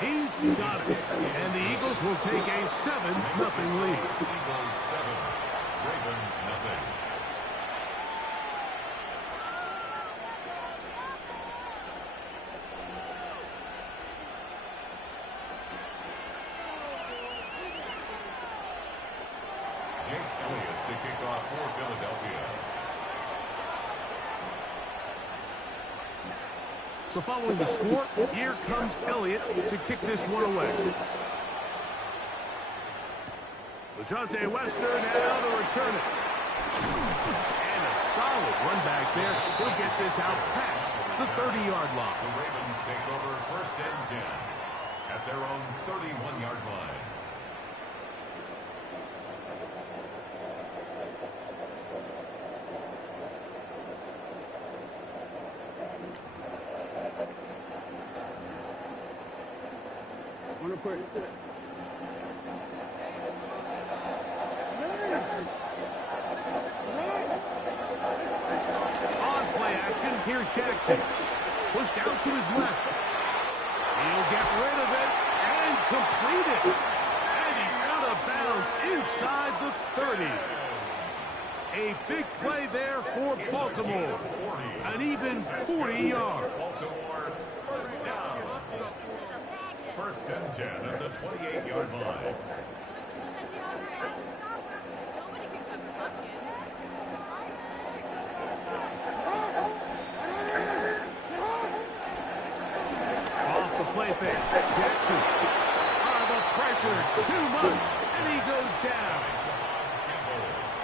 He's got it. And the Eagles will take a 7-0 lead. Eagles 7, Ravens nothing. Jake Elliott to kick off for Philadelphia. So following the score, here comes Elliott to kick this one away. LeJohntay Wester now to return it. And a solid run back there. He'll get this out past the 30-yard line. The Ravens take over 1st and 10 at their own 31-yard line. On play action, here's Jackson. Pushed out to his left. He'll get rid of it and complete it. And he's out of bounds inside the 30. A big play there for Baltimore. An even 40 yards. Baltimore, 1st down. 1st and 10 at the 28-yard line. Off the play fake. Jackson. The pressure too much. And he goes down.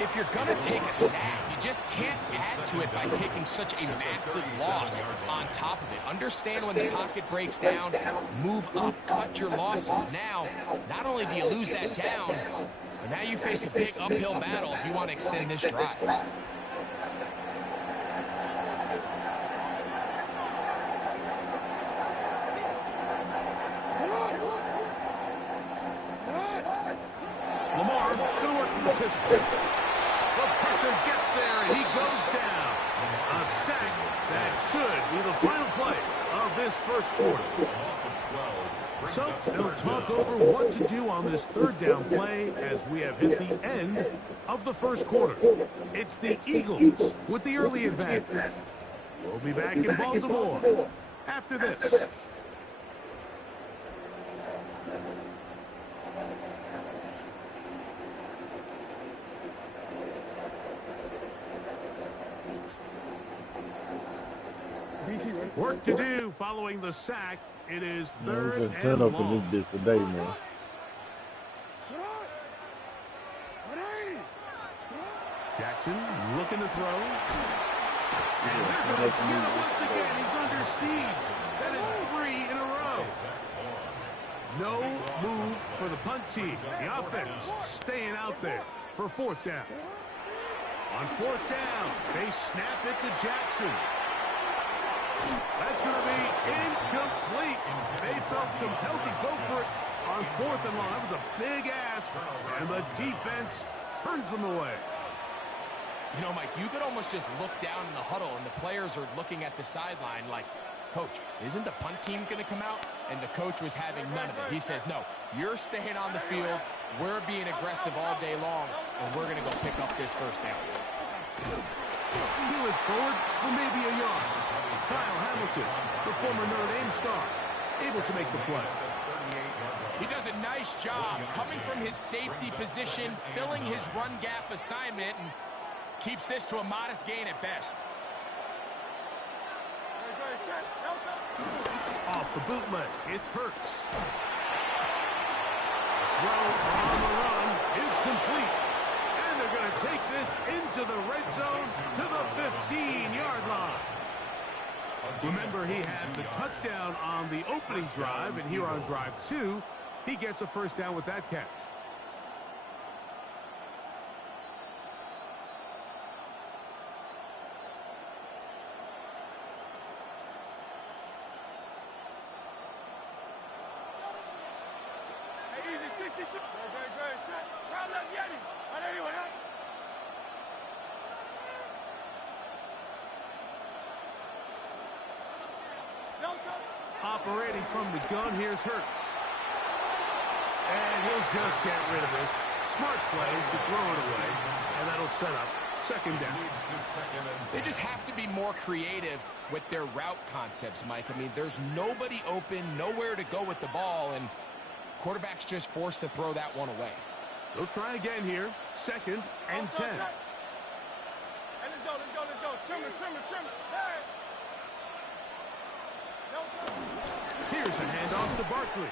If you're going to take a sack, you just can't add to it by taking such a massive loss on top of it. Understand when the pocket breaks down, move up, cut your losses. Now, not only do you lose that down, but now you face a big uphill battle if you want to extend this drive. Lamar going to work from the pistol. The pressure gets there, and he goes down. A sack that should be the final play of this 1st quarter. So they'll talk over what to do on this 3rd down play as we have hit the end of the 1st quarter. It's the Eagles with the early advantage. We'll be back in Baltimore after this. Work to do following the sack. It is 3rd and long. This today, man. Jackson looking to throw. And they're going to get it once again. He's under siege. That is 3 in a row. No move for the punt team. The offense staying out there for 4th down. On 4th down, they snap it to Jackson. That's going to be incomplete. They felt compelled to go for it on 4th and long. That was a big ask, and the defense turns them away. You know, Mike, you could almost just look down in the huddle, and the players are looking at the sideline like, Coach, isn't the punt team going to come out? And the coach was having none of it. He says, no, you're staying on the field. We're being aggressive all day long, and we're going to go pick up this 1st down. Wheeling forward for maybe a yard. Kyle Hamilton, the former Notre Dame star, able to make the play. He does a nice job coming from his safety position, filling his run gap assignment, and keeps this to a modest gain at best. Off the bootleg, it's Hurts. The throw on the run is complete. And they're going to take this into the red zone to the 15-yard line. Remember, he had the touchdown on the opening drive, and here on drive 2, he gets a 1st down with that catch. Operating from the gun, here's Hurts. And he'll just get rid of this. Smart play to throw it away, and that'll set up second down. They just have to be more creative with their route concepts, Mike. I mean, there's nobody open, nowhere to go with the ball, and quarterback's just forced to throw that one away. They'll try again here. Second and 10. Hey, let's go. Trim it. Hey! Here's a handoff to Barkley.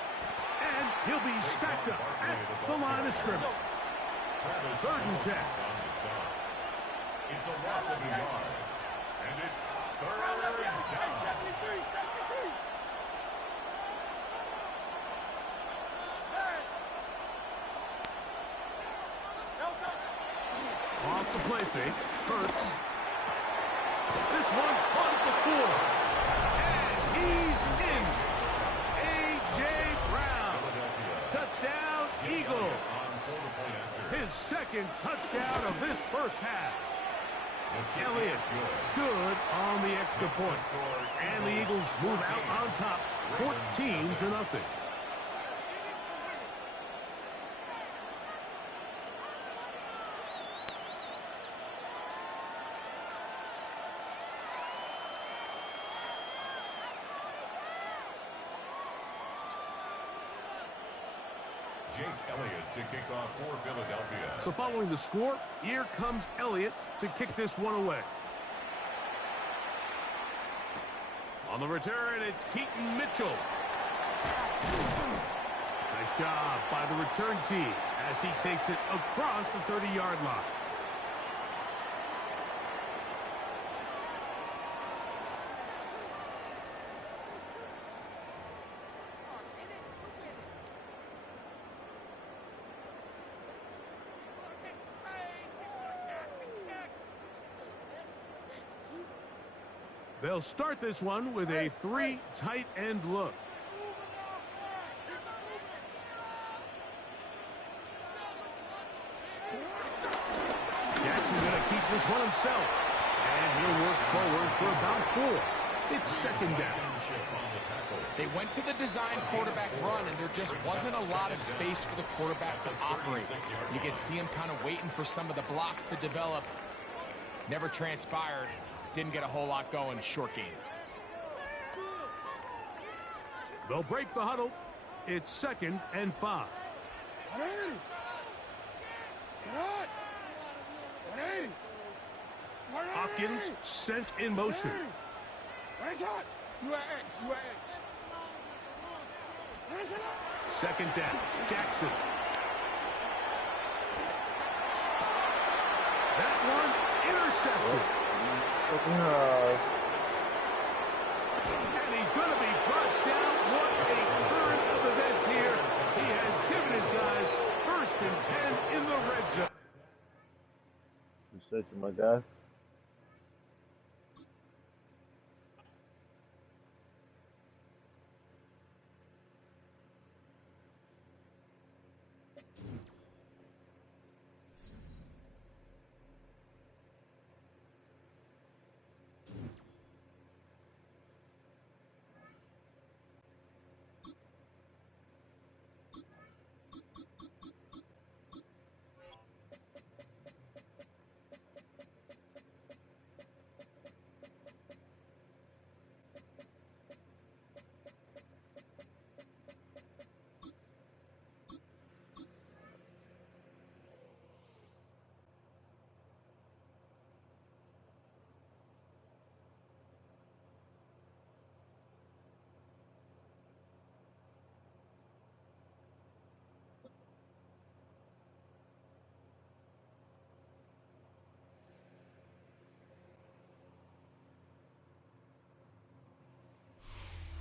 And he'll be stacked up at the line of scrimmage. Third and 10. It's a loss of a yard. And it's third down. Off the play fake. Hurts. This one caught at the 4. And he's in. A.J. Brown. Touchdown, Eagles. His second touchdown of this first half. Elliott, good on the extra point. And the Eagles move out on top, 14-0. Jake Elliott to kick off for Philadelphia. So following the score, here comes Elliott to kick this one away. On the return, it's Keaton Mitchell. Nice job by the return team as he takes it across the 30-yard line. They'll start this one with a 3 tight end look. Jackson's going to keep this one himself. And he'll work forward for about 4. It's second down. They went to the design quarterback run, and there just wasn't a lot of space for the quarterback to operate. You could see him kind of waiting for some of the blocks to develop. Never transpired. Didn't get a whole lot going. Short game. They'll break the huddle. It's second and 5. Hopkins sent in motion. Second down. Jackson. That one intercepted. And he's going to be brought down. What a turn of events here. He has given his guys 1st and 10 in the red zone. Researching my guy.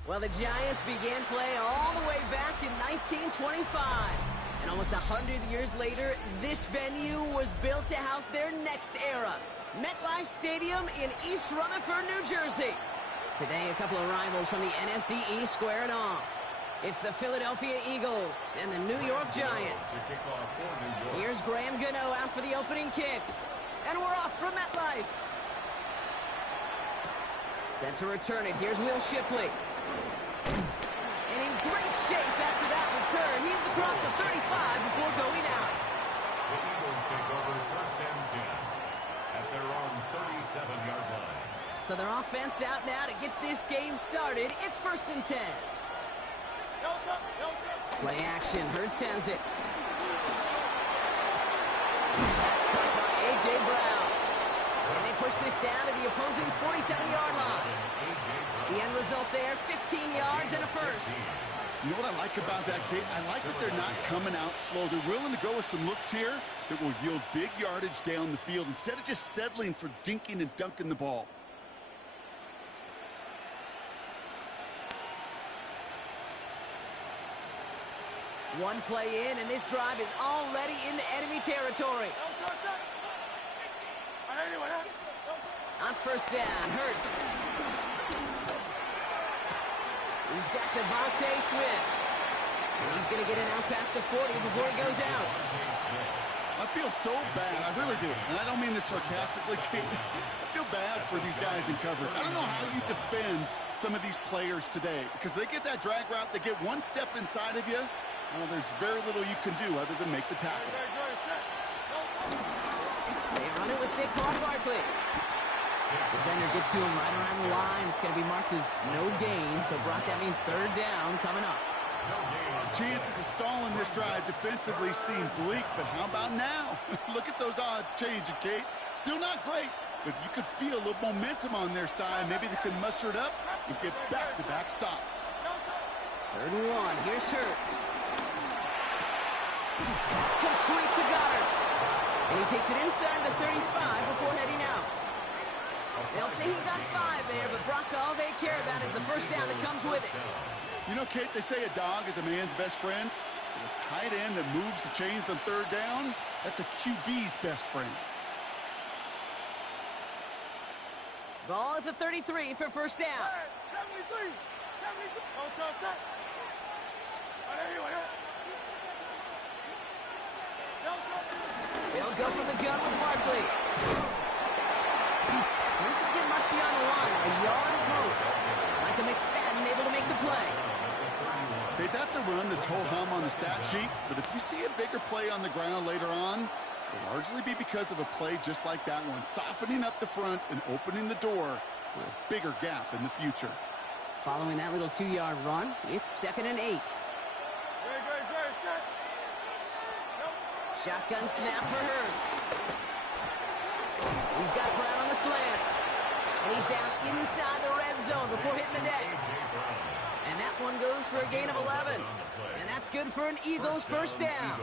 Well, the Giants began play all the way back in 1925. And almost 100 years later, this venue was built to house their next era. MetLife Stadium in East Rutherford, New Jersey. Today, a couple of rivals from the NFC East squaring off. It's the Philadelphia Eagles and the New York Giants. Here's Graham Gano out for the opening kick. And we're off from MetLife. Set to return it. Here's Will Shipley. And in great shape after that return. He's across the 35 before going out. The Eagles take over first and 10 at their own 37-yard line. So their offense out now to get this game started. It's first and 10. Play action. Hurts has it. That's caught by A.J. Brown. And they push this down to the opposing 47-yard line. The end result there, 15 yards and a first. You know what I like about that, Kate? I like that they're not coming out slow. They're willing to go with some looks here that will yield big yardage down the field instead of just settling for dinking and dunking the ball. One play in, and this drive is already into enemy territory. On first down, Hurts. He's got Devontae Smith. And he's going to get it out past the 40 before he goes out. I feel so bad. I really do. And I don't mean this sarcastically, Kate. I feel bad for these guys in coverage. I don't know how you defend some of these players today because they get that drag route, they get one step inside of you. Well, there's very little you can do other than make the tackle. They run it with Saquon Barkley. Defender gets to him right around the line. It's going to be marked as no gain. So, Brock, that means third down coming up. Chances of stalling this drive defensively seem bleak, but how about now? Look at those odds changing, Kate. Still not great, but you could feel a little momentum on their side. Maybe they can muster it up and get back-to-back stops. Third and one. Here's Hurts. That's complete to Goddard. And he takes it inside the 35 before heading out. They'll say he got 5 there, but Brock, all they care about is the first down that comes with it. You know, Kate, they say a dog is a man's best friend. A tight end that moves the chains on third down, that's a QB's best friend. Ball at the 33 for first down. 73. They'll go from the gun with Barkley. This will get much beyond the line. A yard at most. Micah McFadden able to make the play. Okay, that's a run that's ho-hum on the stat sheet, but if you see a bigger play on the ground later on, it'll largely be because of a play just like that one, softening up the front and opening the door for a bigger gap in the future. Following that little 2-yard run, it's 2nd and 8. Shotgun snap for Hurts. He's got Brown on the slant. And he's down inside the red zone before hitting the deck. And that one goes for a gain of 11. And that's good for an Eagles first down.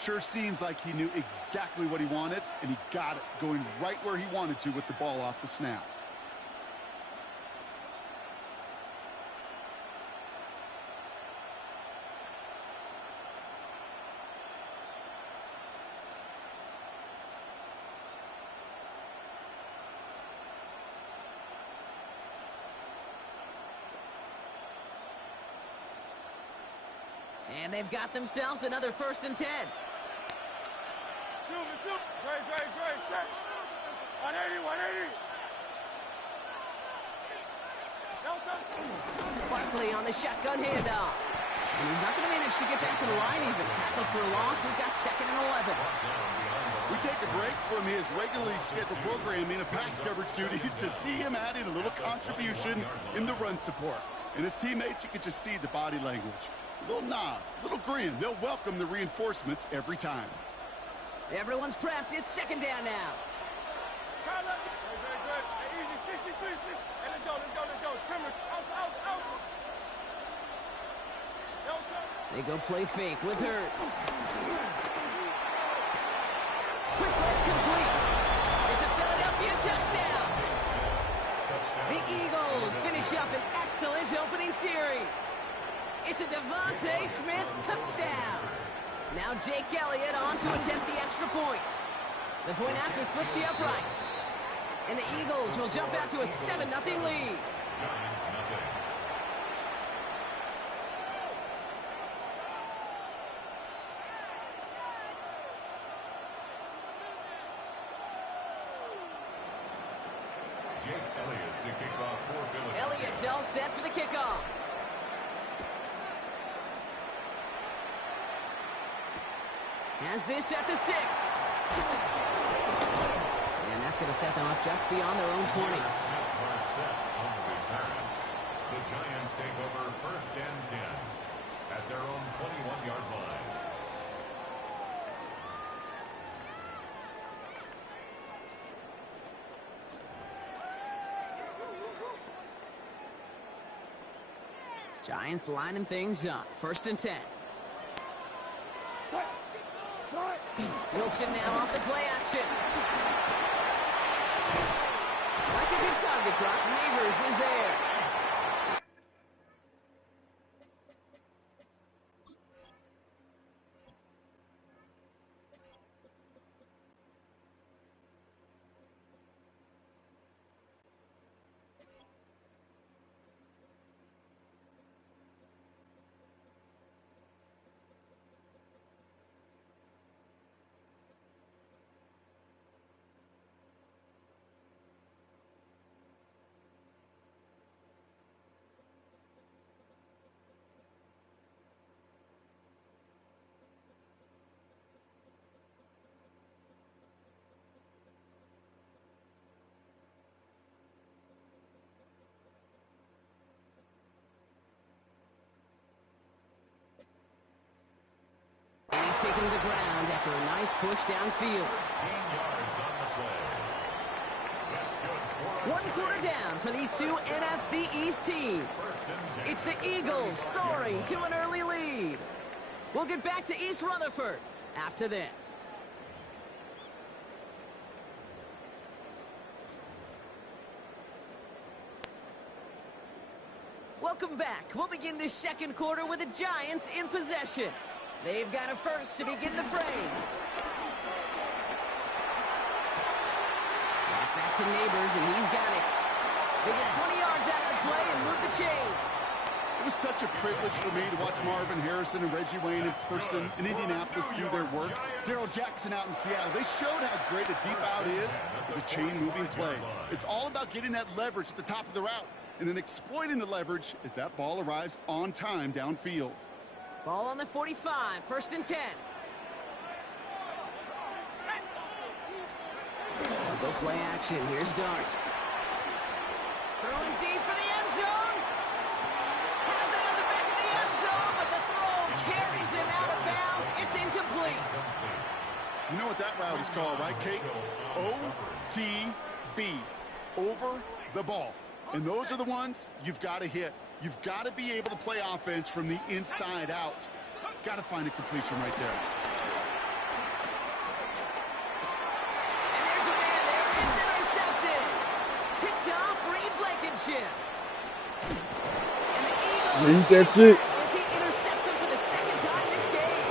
Sure seems like he knew exactly what he wanted, and he got it, going right where he wanted to with the ball off the snap. And they've got themselves another 1st and 10. Great. 180. Barkley on the shotgun handoff. And he's not going to manage to get back to the line even. Tackled for a loss. We've got 2nd and 11. We take a break from his regularly scheduled programming of pass coverage duties to see him adding a little contribution in the run support. And his teammates, you can just see the body language. A little nod, a little grin. They'll welcome the reinforcements every time. Everyone's prepped. It's 2nd down now. They go play fake with Hurts. Quick slide complete. It's a Philadelphia touchdown. The Eagles finish up an excellent opening series. It's a Devontae Smith touchdown. Now Jake Elliott on to attempt the extra point. The point after splits the uprights. And the Eagles will jump out to a 7-0 lead. Giants nothing. Jake Elliott to kick off for Philadelphia. Elliott's all set for the kickoff. Has this at the 6. And that's going to set them up just beyond their own 20. The Giants take over 1st and 10 at their own 21-yard line. Giants lining things up. 1st and 10. Wilson now off the play action. Like a good target drop, Neighbors is there. And he's taken the ground after a nice push downfield. 15 yards on the play. That's good. 1 quarter down for these two NFC East teams. It's the Eagles soaring to an early lead. We'll get back to East Rutherford after this. Welcome back. We'll begin this second quarter with the Giants in possession. They've got a first to begin the frame. Back to Neighbors, and he's got it. They get 20 yards out of the play and move the chains. It was such a privilege for me to watch Marvin Harrison and Reggie Wayne in person in Indianapolis do their work. Darrell Jackson out in Seattle. They showed how great a deep out is as a chain-moving play. It's all about getting that leverage at the top of the route and then exploiting the leverage as that ball arrives on time downfield. Ball on the 45, 1st and 10. Go play action. Here's Dart. Throwing deep for the end zone. Has it in the back of the end zone, but the throw carries him out of bounds. It's incomplete. You know what that route is called, right, Kate? OTB. Over the ball. And those are the ones you've got to hit. You've got to be able to play offense from the inside out. Got to find a completion right there. And there's a man there. It's intercepted. Picked off Reed Blankenship. And the Eagles as he intercepts him for the 2nd time this game.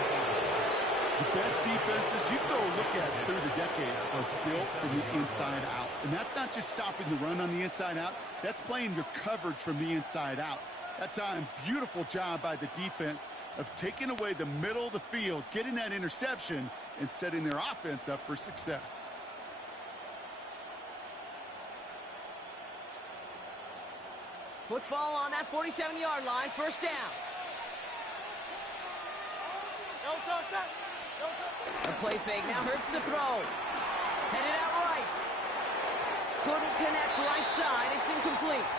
The best defenses you go look at through the decades are built from the inside out. And that's not just stopping the run on the inside out. That's playing your coverage from the inside out. That time, beautiful job by the defense of taking away the middle of the field, getting that interception, and setting their offense up for success. Football on that 47-yard line, 1st down. A play fake now hurts the throw. Headed out right. Couldn't connect right side. It's incomplete.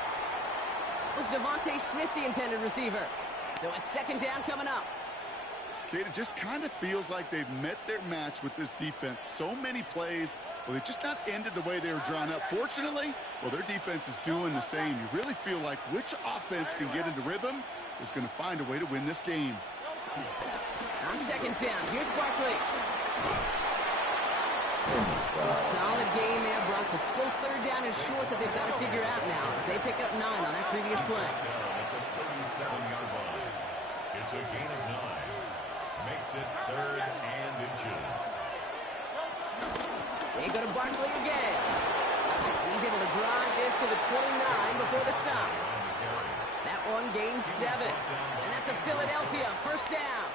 Was Devontae Smith the intended receiver? So it's 2nd down coming up. Kate, it just kind of feels like they've met their match with this defense. So many plays, well, they just not ended the way they were drawn up. Fortunately, well, their defense is doing the same. You really feel like which offense can get into rhythm is going to find a way to win this game. On 2nd down, here's Barkley. A solid gain there, Brock, but still 3rd down is short that they've got to figure out now as they pick up 9 on that previous play. It's a gain of 9. Makes it 3rd and inches. They go to Barkley again. He's able to drive this to the 29 before the stop. That one gains 7. And that's a Philadelphia 1st down.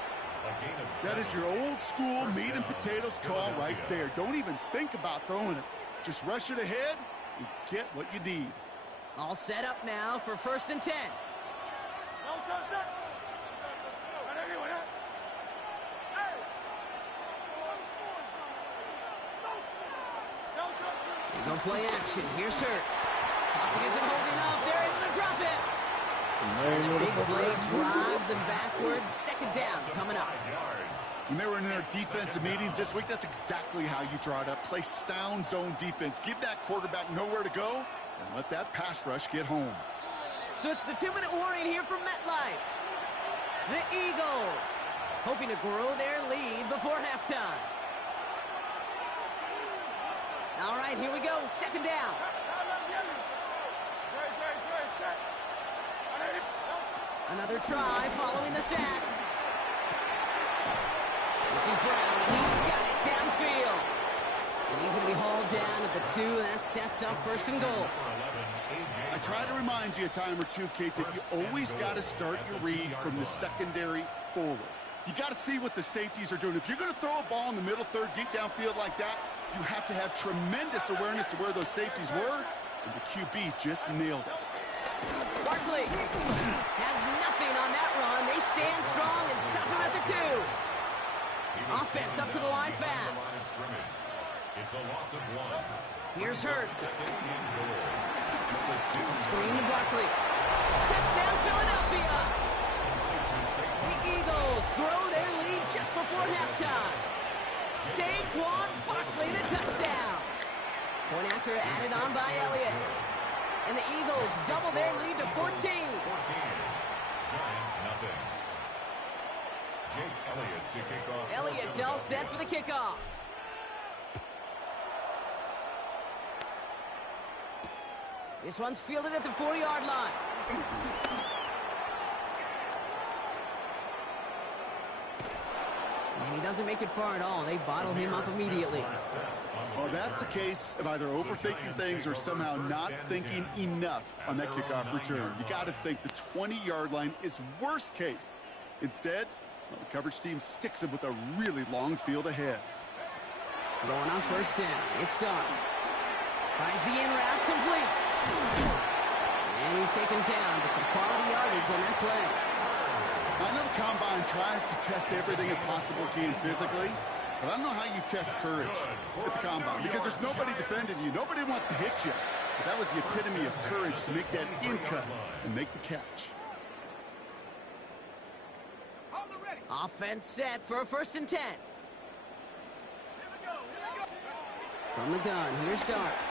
That is your old school meat and potatoes call right there. Don't even think about throwing it. Just rush it ahead and get what you need. All set up now for 1st and 10. play action. Here's Hurts. Pocket isn't holding up. They're able to drop it. And the big play drives them backwards. Second down coming up. When they were in their defensive meetings this week, that's exactly how you draw it up. Play sound zone defense. Give that quarterback nowhere to go and let that pass rush get home. So it's the 2-minute warning here from MetLife. The Eagles hoping to grow their lead before halftime. All right, here we go. Second down. Another try following the sack. This is Brown, and he's got it downfield. And he's going to be hauled down at the 2. That sets up first and goal. I try to remind you a time or two, Kate, that you always got to start your read from the secondary forward. You got to see what the safeties are doing. If you're going to throw a ball in the middle third, deep downfield like that, you have to have tremendous awareness of where those safeties were, and the QB just nailed it. Barkley has nothing on that run. They stand strong and stop him at the 2. Offense up to the line fast. It's a loss of 1. Here's Hurts. It's a screen to Barkley. Touchdown, Philadelphia. The Eagles grow their lead just before halftime. Saquon Barkley, the touchdown. Point after added on by Elliott. And the Eagles double their lead to 14. Giants nothing. Jake Elliott to kick off. Elliott's all set for the kickoff. This one's fielded at the 4-yard line. And he doesn't make it far at all. They bottle him up immediately. Well, that's a case of either overthinking things or somehow not thinking enough on that kickoff return. You got to think the 20-yard line is worst case. Instead, well, the coverage team sticks him with a really long field ahead. Throwing on first down. It starts. Finds the in route complete. And he's taken down, but some quality yardage on that play. I know the Combine tries to test everything it possibly can physically, but I don't know how you test courage at the Combine because there's nobody defending you. Nobody wants to hit you. But that was the epitome of courage to make that in cut and make the catch. Offense set for a 1st and 10. From the gun, here's Dart.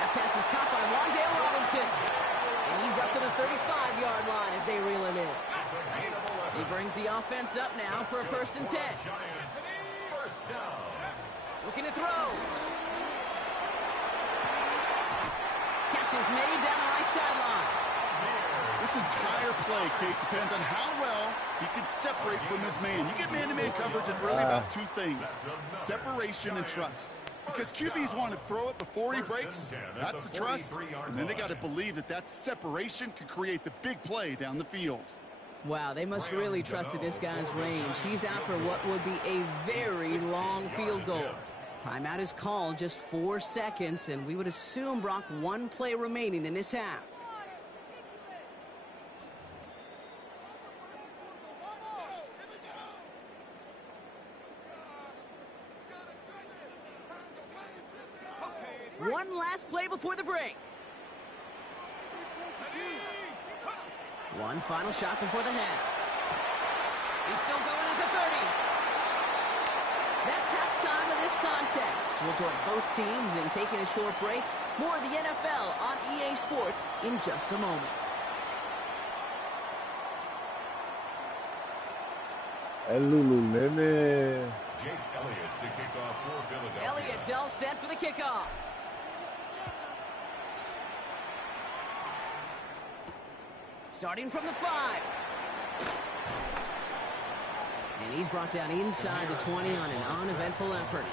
That pass is caught by Wan'Dale Robinson. And he's up to the 35-yard line as they reel him in. He brings the offense up now for a 1st and 10. Looking to throw. Catch is made down the right sideline. This entire play, Kate, depends on how well he can separate from his man. You get man-to-man coverage, it's really about 2 things, separation and trust. Because QBs want to throw it before he breaks, that's the trust, and then they got to believe that that separation can create the big play down the field. Wow, they must really trust in this guy's range. He's out for what would be a very long field goal. Timeout is called, just 4 seconds, and we would assume, Brock, 1 play remaining in this half. One last play before the break. One final shot before the half. He's still going at the 30. That's halftime of this contest. We'll join both teams in taking a short break. More of the NFL on EA Sports in just a moment. Jake Elliott to kick off for Philadelphia. Elliott's all set for the kickoff. Starting from the 5. And he's brought down inside the 20 on an uneventful effort.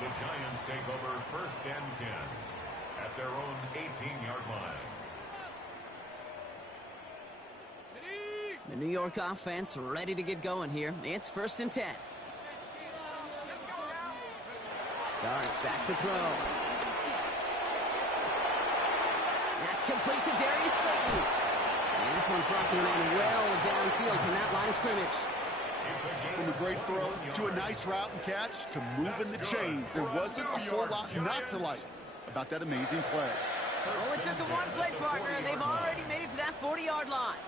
The Giants take over 1st and 10 at their own 18-yard line. The New York offense ready to get going here. It's 1st and 10. Darts back to throw. That's complete to Darius Slayton. And this one's brought to an end well downfield from that line of scrimmage. From a great throw to a nice route and catch to moving the chains, there wasn't a whole lot not to like about that amazing play. Only took him one play, partner, and they've already made it to that 40-yard line.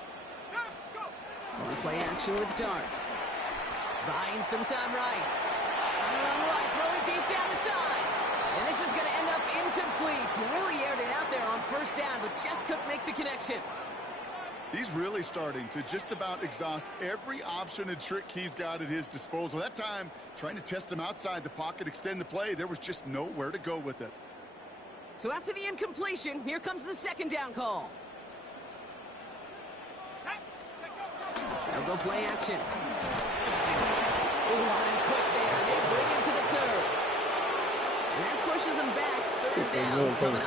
One play action with Darts. Buying some time right. On the run right, throwing deep down the side. And this is going to end up incomplete. He really aired it out there on first down, but just couldn't make the connection. He's really starting to just about exhaust every option and trick he's got at his disposal. That time, trying to test him outside the pocket, extend the play, there was just nowhere to go with it. So after the incompletion, here comes the second down call. They'll go play action. Ooh, on and quick there. They bring him to the turf. And that pushes him back. Third down coming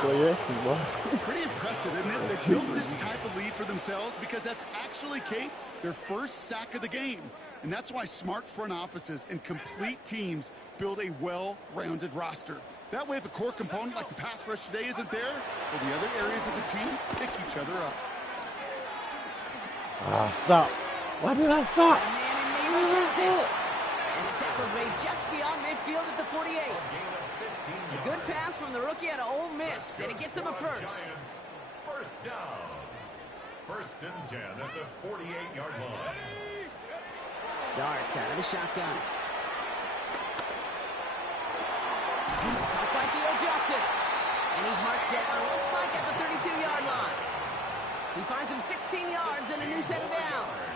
up. It's pretty impressive, isn't it? They built this type of lead for themselves because that's actually, Kate, their first sack of the game. And that's why smart front offices and complete teams build a well-rounded roster. That way, if a core component like the pass rush today isn't there, well, the other areas of the team pick each other up. Stop. Why did I stop? And man in Neighbors has it. And the tackle's made just beyond midfield at the 48. A good pass from the rookie out of Ole Miss, and it gets him a first. First down. First and 10 at the 48-yard line. Darts out of the shotgun. Caught by Theo Johnson. And he's marked down, looks like at the 32-yard line. He finds him 16 yards and a new set of downs.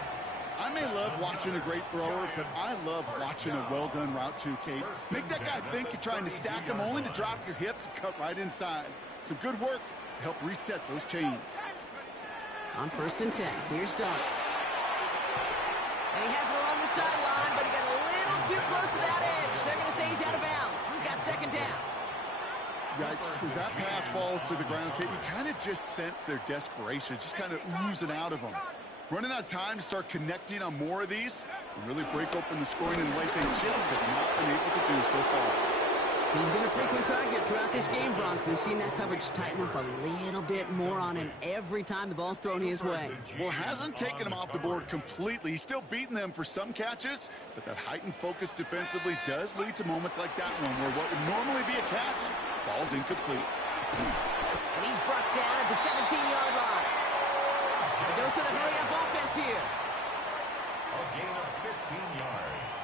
I may love watching a great thrower, but I love watching a well-done route too, Kate. Make that guy think you're trying to stack him only to drop your hips and cut right inside. Some good work to help reset those chains. On first and 10, here's Darts. And he has it along the sideline, but he got a little too close to that edge. They're going to say he's out of bounds. We've got second down. Yikes, as that pass falls to the ground, Kate, you kind of just sense their desperation, just kind of oozing out of them. Running out of time to start connecting on more of these and really break open the scoring in a way they just have not been able to do so far. He's been a frequent target throughout this game, Bronk. We've seen that coverage tighten up a little bit more on him every time the ball's thrown his way. Well, hasn't taken him off the board completely. He's still beating them for some catches, but that heightened focus defensively does lead to moments like that one where what would normally be a catch falls incomplete. And he's brought down at the 17-yard line. A dose of the hurry-up offense here. A gain of 15 yards.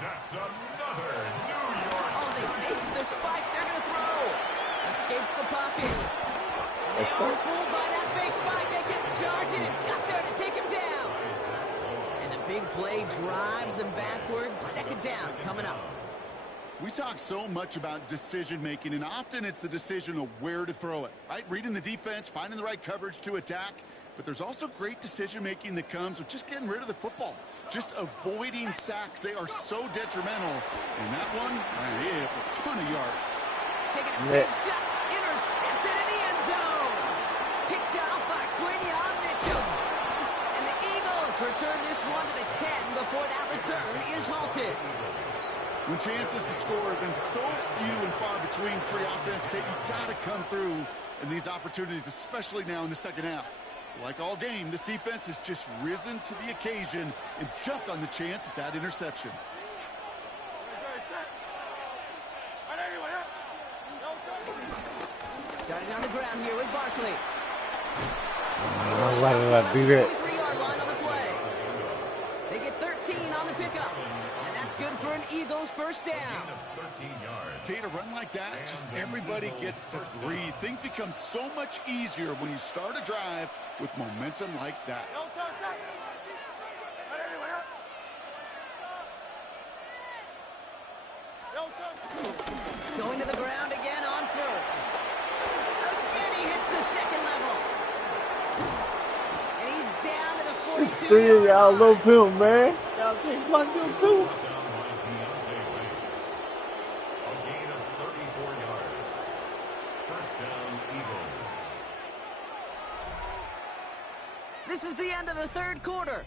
That's another New York. Oh, they faked the spike. They're going to throw. Escapes the pocket. They are fooled by that fake spike. They kept charging and got there to take him down. And the big play drives them backwards. Second down coming up. We talk so much about decision-making, and often it's the decision of where to throw it, right? Reading the defense, finding the right coverage to attack. But there's also great decision-making that comes with just getting rid of the football, just avoiding sacks. They are so detrimental. And that one, ran up a ton of yards. Taking a big shot, intercepted in the end zone. Picked off by Quinion Mitchell. And the Eagles return this one to the 10 before that return is halted. When chances to score have been so few and far between free offense, Kate, you got to come through in these opportunities, especially now in the second half. Like all game, this defense has just risen to the occasion and jumped on the chance at that interception. Starting on the ground here with Barkley. Right, be ready. 23-yard line on the play. They get 13 on the pickup. And that's good for an Eagles first down. 13 yards. Kate, a run like that, just everybody gets to breathe. Things become so much easier when you start a drive with momentum like that. Going to the ground again on first. Again, he hits the second level. And he's down to the 42. Y'all love him, man. Y'all can't block him too. This is the end of the third quarter.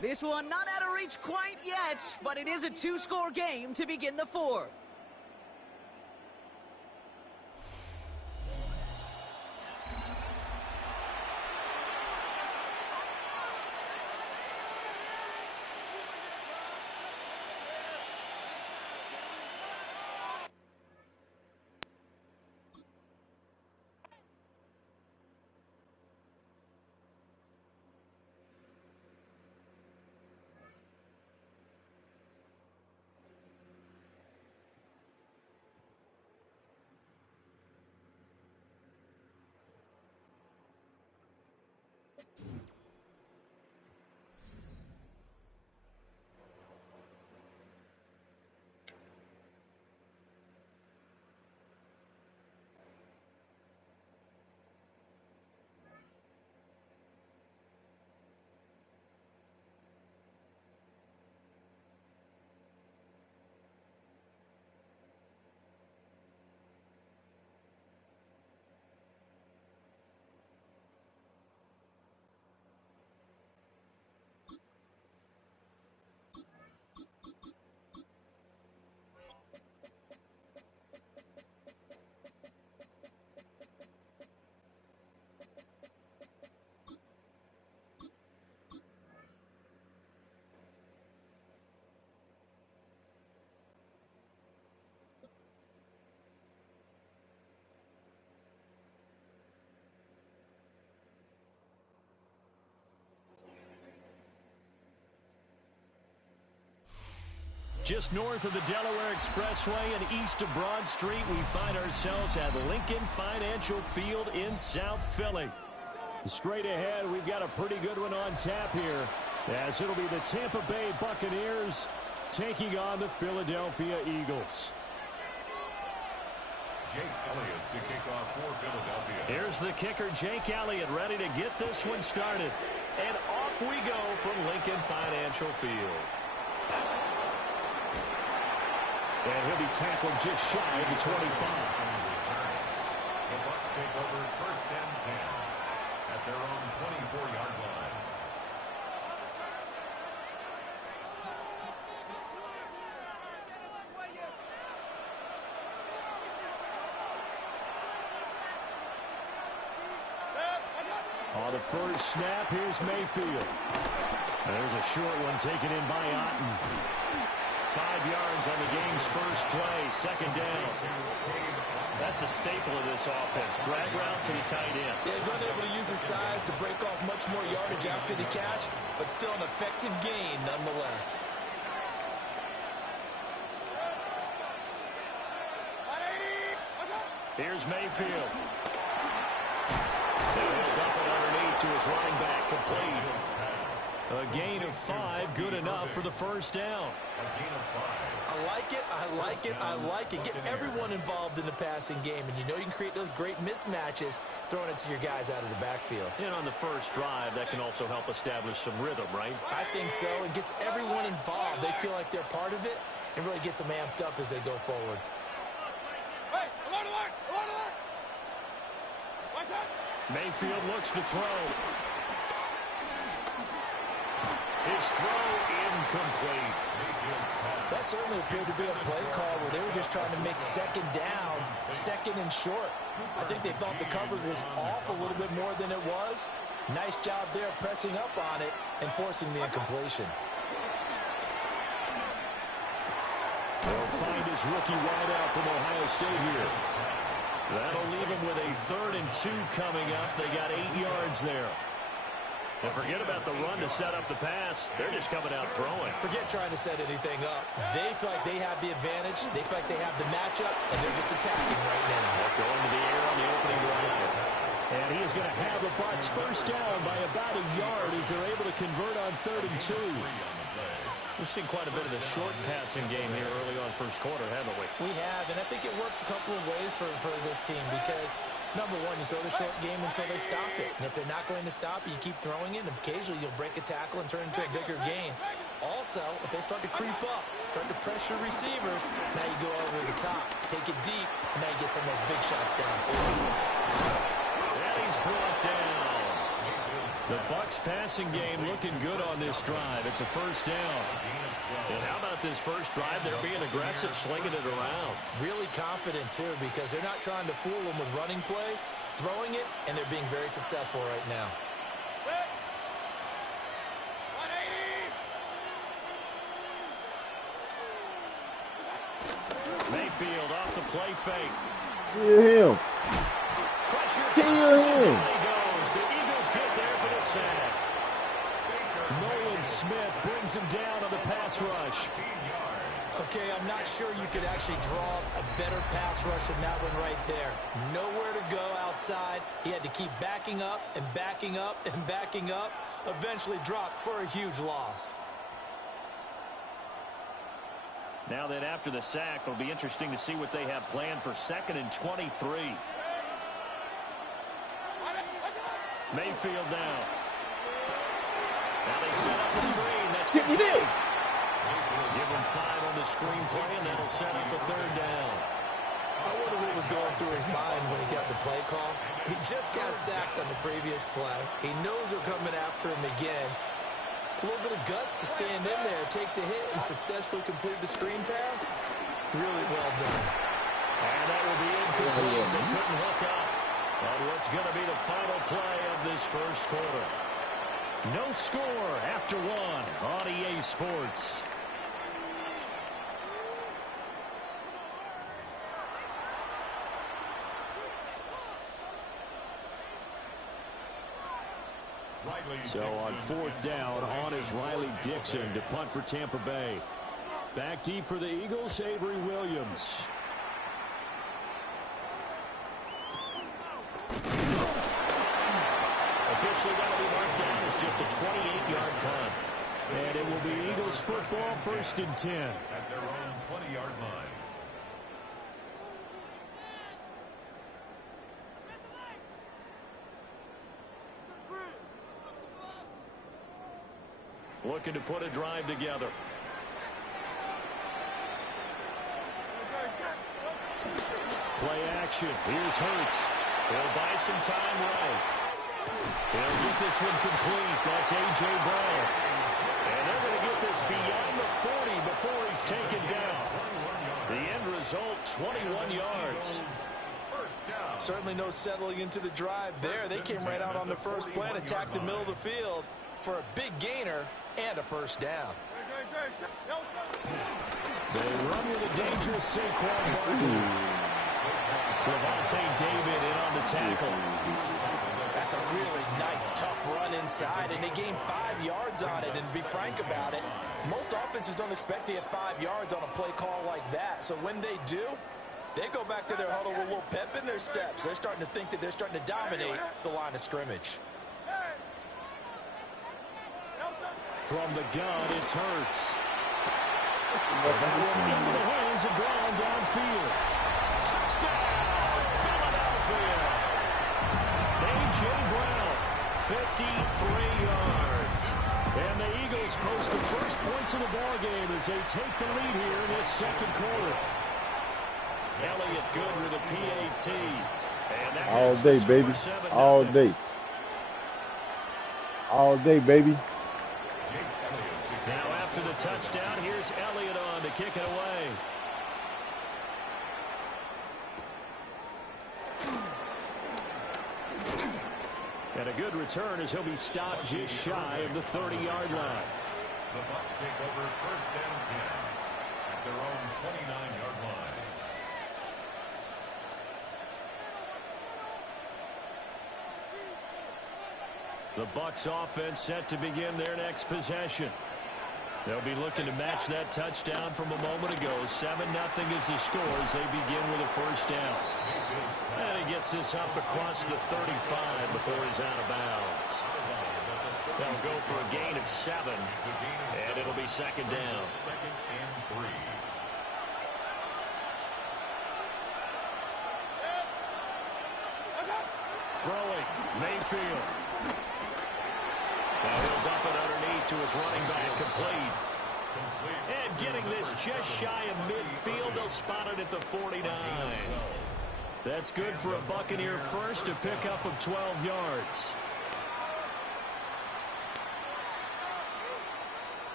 This one not out of reach quite yet, but it is a two-score game to begin the fourth. Just north of the Delaware Expressway and east of Broad Street, we find ourselves at Lincoln Financial Field in South Philly. Straight ahead, we've got a pretty good one on tap here, as it'll be the Tampa Bay Buccaneers taking on the Philadelphia Eagles. Jake Elliott to kick off for Philadelphia. Here's the kicker, Jake Elliott, ready to get this one started. And off we go from Lincoln Financial Field. And he'll be tackled just shy of the 25. The Bucs take over first and 10 at their own 24-yard line. On the first snap, here's Mayfield. There's a short one taken in by Otten. 5 yards on the game's first play, second down. That's a staple of this offense. Drag route to the tight end. Yeah, he's unable to use his size to break off much more yardage after the catch, but still an effective gain nonetheless. Here's Mayfield. He'll dump it underneath to his running back, complete. A gain of 5, good enough for the first down. I like it, I like it, I like it. Get everyone involved in the passing game, and you know you can create those great mismatches throwing it to your guys out of the backfield. And on the first drive, that can also help establish some rhythm, right? I think so. It gets everyone involved. They feel like they're part of it, and really gets them amped up as they go forward. Hey, alert, alert, alert, alert! Watch out! Mayfield looks to throw. His throw incomplete. That certainly appeared to be a play call where they were just trying to make second down, second and short. I think they thought the coverage was off a little bit more than it was. Nice job there pressing up on it and forcing the incompletion. They'll find his rookie wideout from Ohio State here. That'll leave him with a 3rd and 2 coming up. They got 8 yards there. And forget about the run to set up the pass. They're just coming out throwing. Forget trying to set anything up. They feel like they have the advantage. They feel like they have the matchups, and they're just attacking right now. They're going to the air on the opening drive. And he is going to have the Bucs first down by about a yard as they're able to convert on 3rd and 2. We've seen quite a bit of the short passing game here early on first quarter, haven't we? We have, and I think it works a couple of ways for this team because, number one, you throw the short game until they stop it. And if they're not going to stop it, you keep throwing it, and occasionally you'll break a tackle and turn it into a bigger gain. Also, if they start to creep up, start to pressure receivers, now you go over the top, take it deep, and now you get some of those big shots downfield. And he's brought down. The Bucs passing game looking good on this drive. It's a first down. And how about this first drive? They're being aggressive, slinging it around. Really confident, too, because they're not trying to fool them with running plays, throwing it, and they're being very successful right now. Mayfield off the play fake. Kill him. Pressure Kill comes him. until he goes. The Eagles get there for the sack. Nolan Smith brings him down on the pass rush. Okay, I'm not sure you could actually draw a better pass rush than that one right there. Nowhere to go outside. He had to keep backing up and backing up and backing up. Eventually dropped for a huge loss. Now then, after the sack, it'll be interesting to see what they have planned for 2nd and 23. Mayfield now. Now they set up the screen. That's good. Give him 5 on the screen play, and that'll set up the 3rd down. I wonder what was going through his mind when he got the play call. He just got sacked on the previous play. He knows they're coming after him again. A little bit of guts to stand in there, take the hit, and successfully complete the screen pass. Really well done. And that will be incomplete. They couldn't hook up on what's going to be the final play of this first quarter. No score after 1 on EA Sports. So on 4th down, on is Riley Dixon to punt for Tampa Bay. Back deep for the Eagles, Avery Williams. Officially that will be marked down as just a 28-yard punt. And it will be Eagles football, 1st and 10. At their own 20-yard line. Looking to put a drive together. Play action. Here's Hurts. He'll buy some time right. He'll get this one complete. That's A.J. Brown. And they're going to get this beyond the 40 before he's taken down. The end result, 21 yards. Certainly no settling into the drive there. They came right out on the first play and attacked the middle of the field for a big gainer and a 1st down. They run with a dangerous Saquon Barkley. Levante David in on the tackle. That's a really nice, tough run inside, and they gained 5 yards on it. And to be frank about it, most offenses don't expect to get 5 yards on a play call like that. So when they do, they go back to their huddle with a little pep in their steps. They're starting to think that they're starting to dominate the line of scrimmage. From the gun, it's Hurts. Into the hands of Brown downfield. Touchdown, Philadelphia. A.J. Brown, 53 yards. And the Eagles post the first points of the ballgame as they take the lead here in this 2nd quarter. Elliott good with a PAT. And that all day, baby. All day. All day, baby. Now after the touchdown, here's Elliott on to kick it away. And a good return as he'll be stopped just shy of the 30-yard line. The Bucs take over 1st and 10 at their own 29-yard line. The Bucs offense set to begin their next possession. They'll be looking to match that touchdown from a moment ago. 7-0 is the score as they begin with a 1st down. And he gets this up across the 35 before he's out of bounds. They'll go for a gain of 7, and it'll be 2nd down. 2nd and 3. Throwing, Mayfield. Now he'll dump it underneath to his running back, complete. And getting this just shy of midfield, they'll spot it at the 49. That's good for a Buccaneer first, a pickup of 12 yards.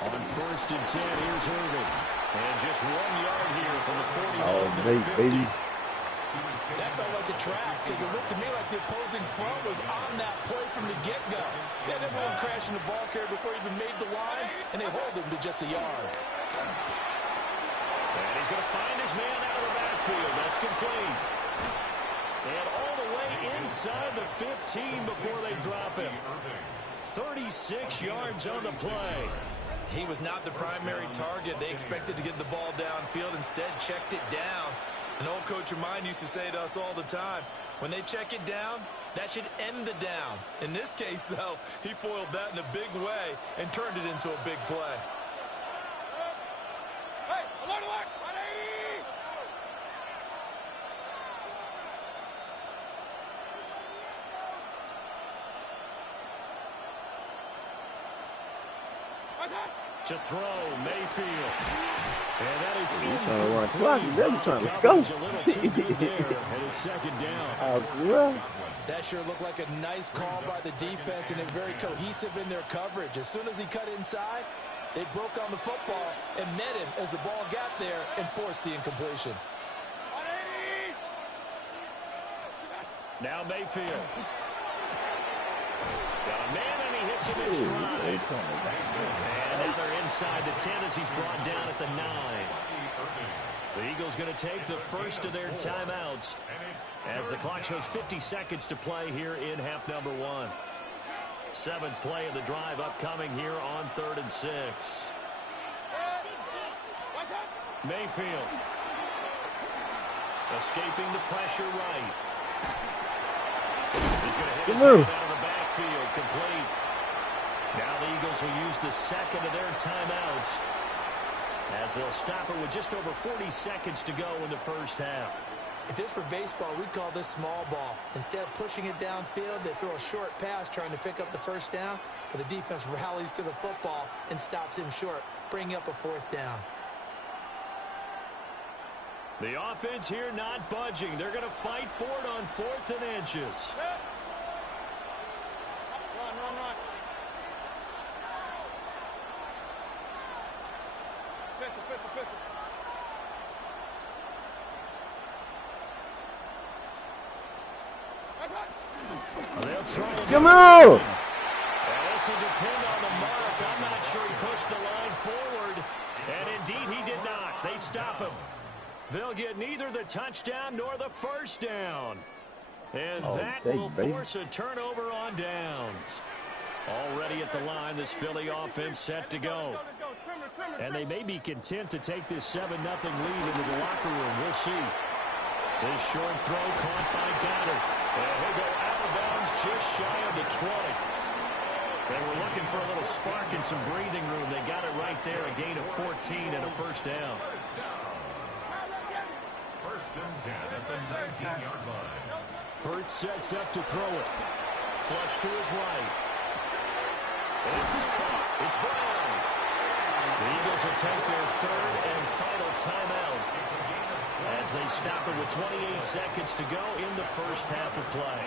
On 1st and 10, here's Irvin. And just 1 yard here from the 49 to the 50. Baby. That felt like a trap because it looked to me like the opposing front was on that play from the get-go. They had everyone crashing the ball carrier before he even made the line, and they hold him to just a yard. And he's going to find his man out of the backfield. That's complete. And all the way inside the 15 before they drop him. 36 yards on the play. He was not the primary target. They expected to get the ball downfield. Instead, checked it down. An old coach of mine used to say to us all the time, when they check it down, that should end the down. In this case, though, he foiled that in a big way and turned it into a big play. Hey, alert, alert! 180! To throw, Mayfield. And that is Go. a little too good there, and it's 2nd down. That sure looked like a nice call by the defense, and they're very cohesive in their coverage. As soon as he cut inside, They broke on the football and met him as the ball got there and forced the incompletion. Now Mayfield. Got a man and he hits him in stride. And now they're inside the 10 as he's brought down at the 9. The Eagles going to take the first of their timeouts as the clock shows 50 seconds to play here in half number 1. 7th play of the drive upcoming here on 3rd and 6. Mayfield. Escaping the pressure right. He's going to hit his man out of the backfield. Complete. Now the Eagles will use the second of their timeouts as they'll stop it with just over 40 seconds to go in the first half. If this were baseball, we'd call this small ball. Instead of pushing it downfield, they throw a short pass trying to pick up the first down, but the defense rallies to the football and stops him short, bringing up a 4th down. The offense here not budging. They're going to fight for it on 4th and inches. Run. Pistol. They'll try to Come on! This will depend on the mark. I'm not sure he pushed the line forward. And indeed he did not. They stop him. They'll get neither the touchdown nor the first down. And that will force a turnover on downs. Already at the line, this Philly offense set to go. And they may be content to take this 7-0 lead into the locker room. We'll see. This short throw caught by Goddard. And he'll go out of bounds just shy of the 20. They were looking for a little spark and some breathing room. They got it right there, a gain of 14 and a first down. First and 10 at the 19-yard line. Hurts sets up to throw it. Flush to his right. This is caught. It's Brown. The Eagles will take their 3rd and final timeout as they stop it with 28 seconds to go in the first half of play.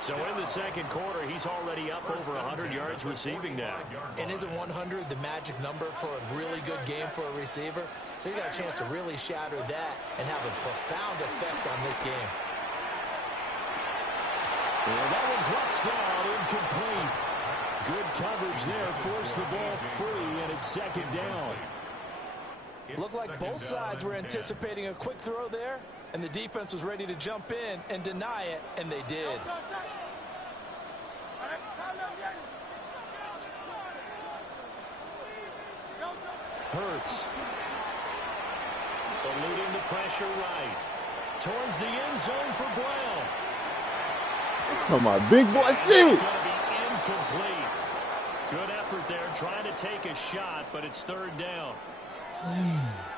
So in the second quarter, he's already up over 100 yards receiving now. And isn't 100 the magic number for a really good game for a receiver? So he got a chance to really shatter that and have a profound effect on this game. And that one drops down, incomplete. Good coverage there, forced the ball free, and it's 2nd down. Looked like both sides were anticipating a quick throw there, and the defense was ready to jump in and deny it, and they did. Hurts. Eluding the pressure right. Towards the end zone for Brown. Come on, big boy. It's going to be incomplete. Good effort there, trying to take a shot, but it's 3rd down.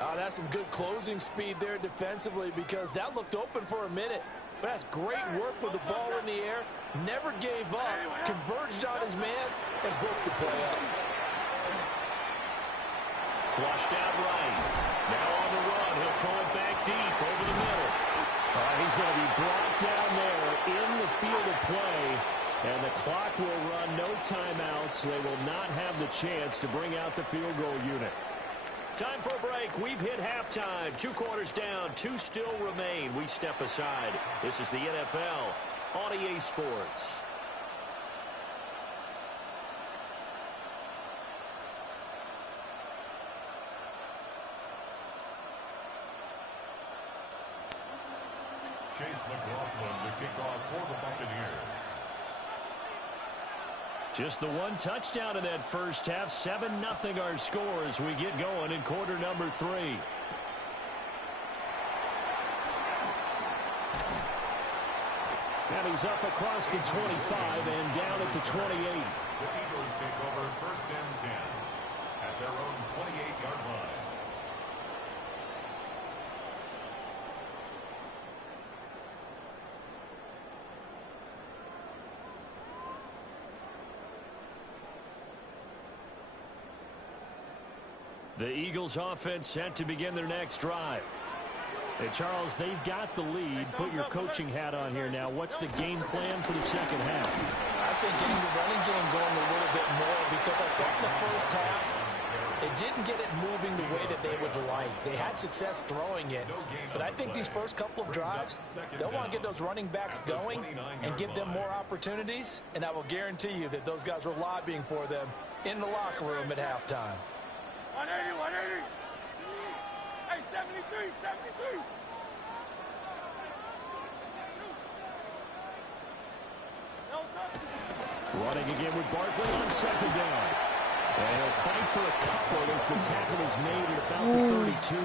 Oh, that's some good closing speed there defensively because that looked open for a minute. But that's great work with the ball in the air. Never gave up, converged on his man, and broke the play up. Flushed out right. Now on the run. He'll throw it back deep over the middle. He's going to be brought down there in the field of play. And the clock will run, no timeouts. They will not have the chance to bring out the field goal unit. Time for a break. We've hit halftime. 2 quarters down. 2 still remain. We step aside. This is the NFL on EA Sports. Chase McLaughlin to kick off for the Buccaneers. Just the 1 touchdown in that first half. 7-0 our score as we get going in quarter number 3. And he's up across the 25 and down at the 28. The Eagles take over 1st and 10 at their own 28-yard line. The Eagles offense set to begin their next drive. Hey, Charles, they've got the lead. Put your coaching hat on here now. What's the game plan for the second half? I think getting the running game going a little bit more because I thought in the first half it didn't get it moving the way that they would like. They had success throwing it, but I think these first couple of drives, they'll want to get those running backs going and give them more opportunities, and I will guarantee you that those guys were lobbying for them in the locker room at halftime. 180, 180. Hey, 73, 73. Running again with Barkley on second down. And he'll fight for a couple as the tackle is made at about the 32.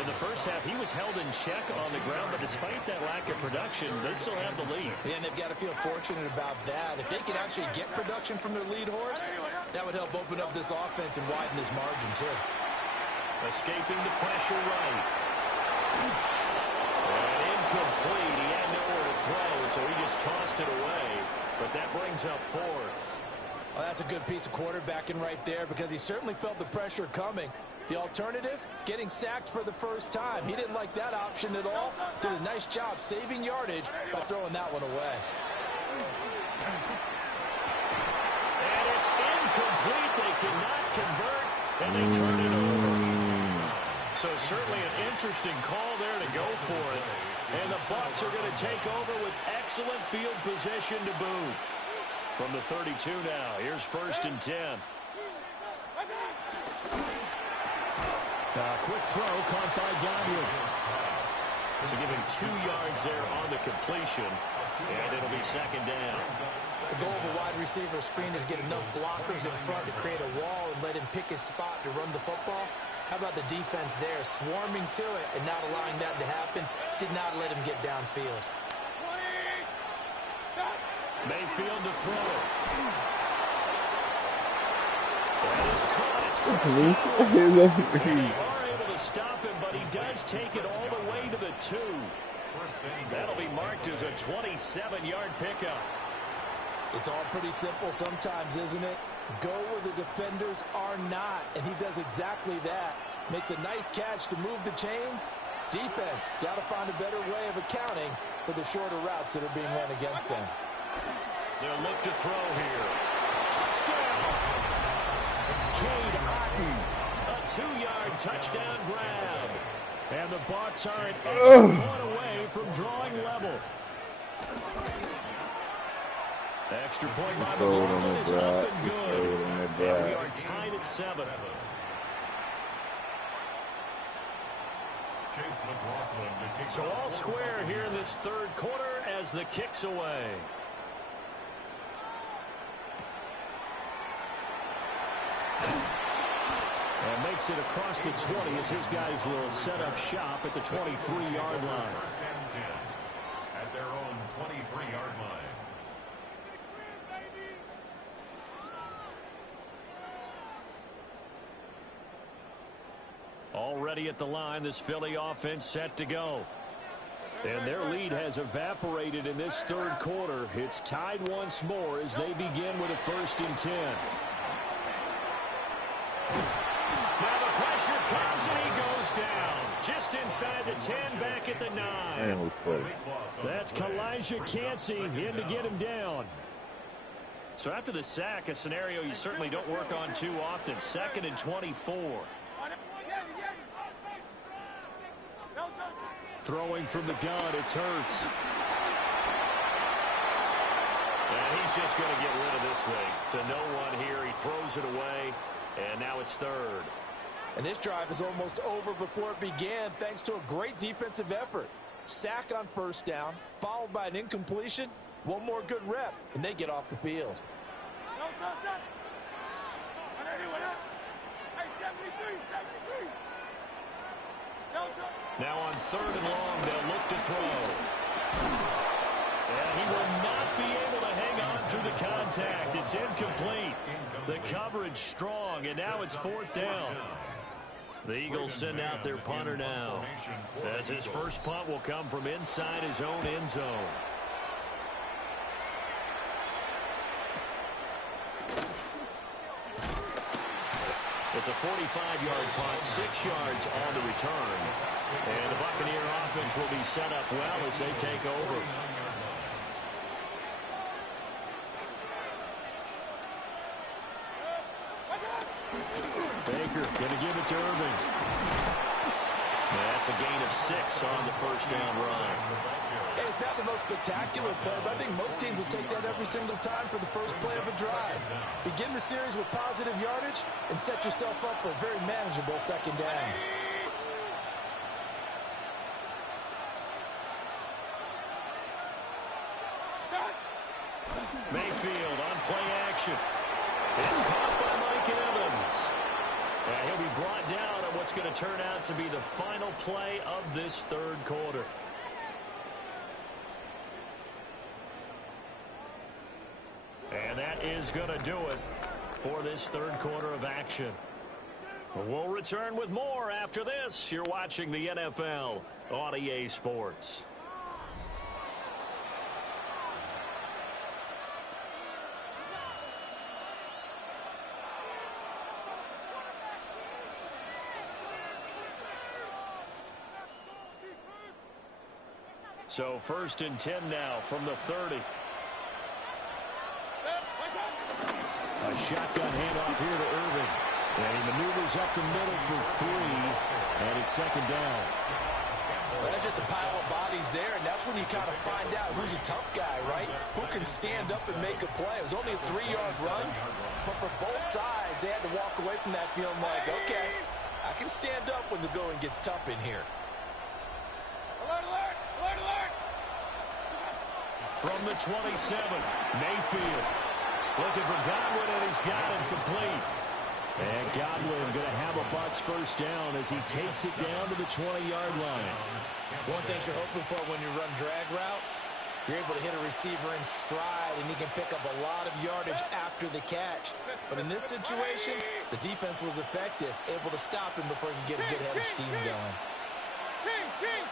In the first half, he was held in check on the ground, but despite that lack of production, they still have the lead. And they've got to feel fortunate about that. If they can actually get production from their lead horse, that would help open up this offense and widen this margin, too. Escaping the pressure right. And incomplete. He had nowhere to throw, so he just tossed it away. But that brings up fourth. Well, that's a good piece of quarterbacking right there because he certainly felt the pressure coming. The alternative, getting sacked for the first time. He didn't like that option at all. Did a nice job saving yardage by throwing that one away. And it's incomplete. They cannot convert, and they turn it over. So certainly an interesting call there to go for it. And the Bucs are going to take over with excellent field position to boot. From the 32 now, here's 1st and 10. Quick throw caught by Godwin. So give him 2 yards there on the completion, and it'll be 2nd down. The goal of a wide receiver screen is get enough blockers in front to create a wall and let him pick his spot to run the football. How about the defense there, swarming to it and not allowing that to happen? Did not let him get downfield. Mayfield to throw. That is caught. It's Chris. They are able to stop him, but he does take it all the way to the 2. That'll be marked as a 27-yard pickup. It's all pretty simple sometimes, isn't it? Go where the defenders are not, and he does exactly that. Makes a nice catch to move the chains. Defense, got to find a better way of accounting for the shorter routes that are being run against them. They'll look to throw here. Touchdown! Cade Otton, a 2-yard touchdown grab. And the Bucs are an extra point away from drawing level. Extra point by McLaughlin is up and good. And we are tied at 7. So all square here in this 3rd quarter as the kick's away. And makes it across the 20 as his guys will set up shop at the 23-yard line. At their own 23-yard line. Already at the line, this Philly offense set to go. And their lead has evaporated in this 3rd quarter. It's tied once more as they begin with a 1st and 10. Now the pressure comes and he goes down. Just inside the 10, back at the 9. That's Kalijah Cansey in to get him down. So after the sack, a scenario you certainly don't work on too often. 2nd and 24. Throwing from the gun, it's Hurts. And he's just going to get rid of this thing. To no one here, he throws it away, and now it's 3rd. And this drive is almost over before it began thanks to a great defensive effort. Sack on 1st down, followed by an incompletion. One more good rep, and they get off the field. Now on 3rd and long, they'll look to throw. And he will not be able to hang on through the contact. It's incomplete. The coverage strong, and now it's 4th down. The Eagles send out their punter now, as his first punt will come from inside his own end zone. It's a 45-yard punt, 6 yards on the return. And the Buccaneer offense will be set up well as they take over. Baker going to give it to Irving. That's a gain of 6 on the first down run. Hey, it's not the most spectacular play, but I think most teams will take that every single time for the first play of a drive. Begin the series with positive yardage and set yourself up for a very manageable second down. Mayfield on play action. It's caught by Mike Evans. And he'll be brought down on what's going to turn out to be the final play of this third quarter. And that is going to do it for this third quarter of action. We'll return with more after this. You're watching the NFL on EA Sports. So 1st and 10 now from the 30. A shotgun handoff here to Irving. And he maneuvers up the middle for 3. And it's second down. Well, that's just a pile of bodies there, and that's when you kind of find out who's a tough guy, right? Who can stand up and make a play. It was only a 3-yard run, but for both sides, they had to walk away from that feeling like, okay, I can stand up when the going gets tough in here. Alert, alert! Alert, alert! From the 27, Mayfield looking for Godwin, and he's got him complete. And Godwin going to have a Bucs first down as he takes it down to the 20-yard line. One thing you're hoping for when you run drag routes, you're able to hit a receiver in stride, and he can pick up a lot of yardage after the catch. But in this situation, the defense was effective, able to stop him before he could get a good head of steam going. King!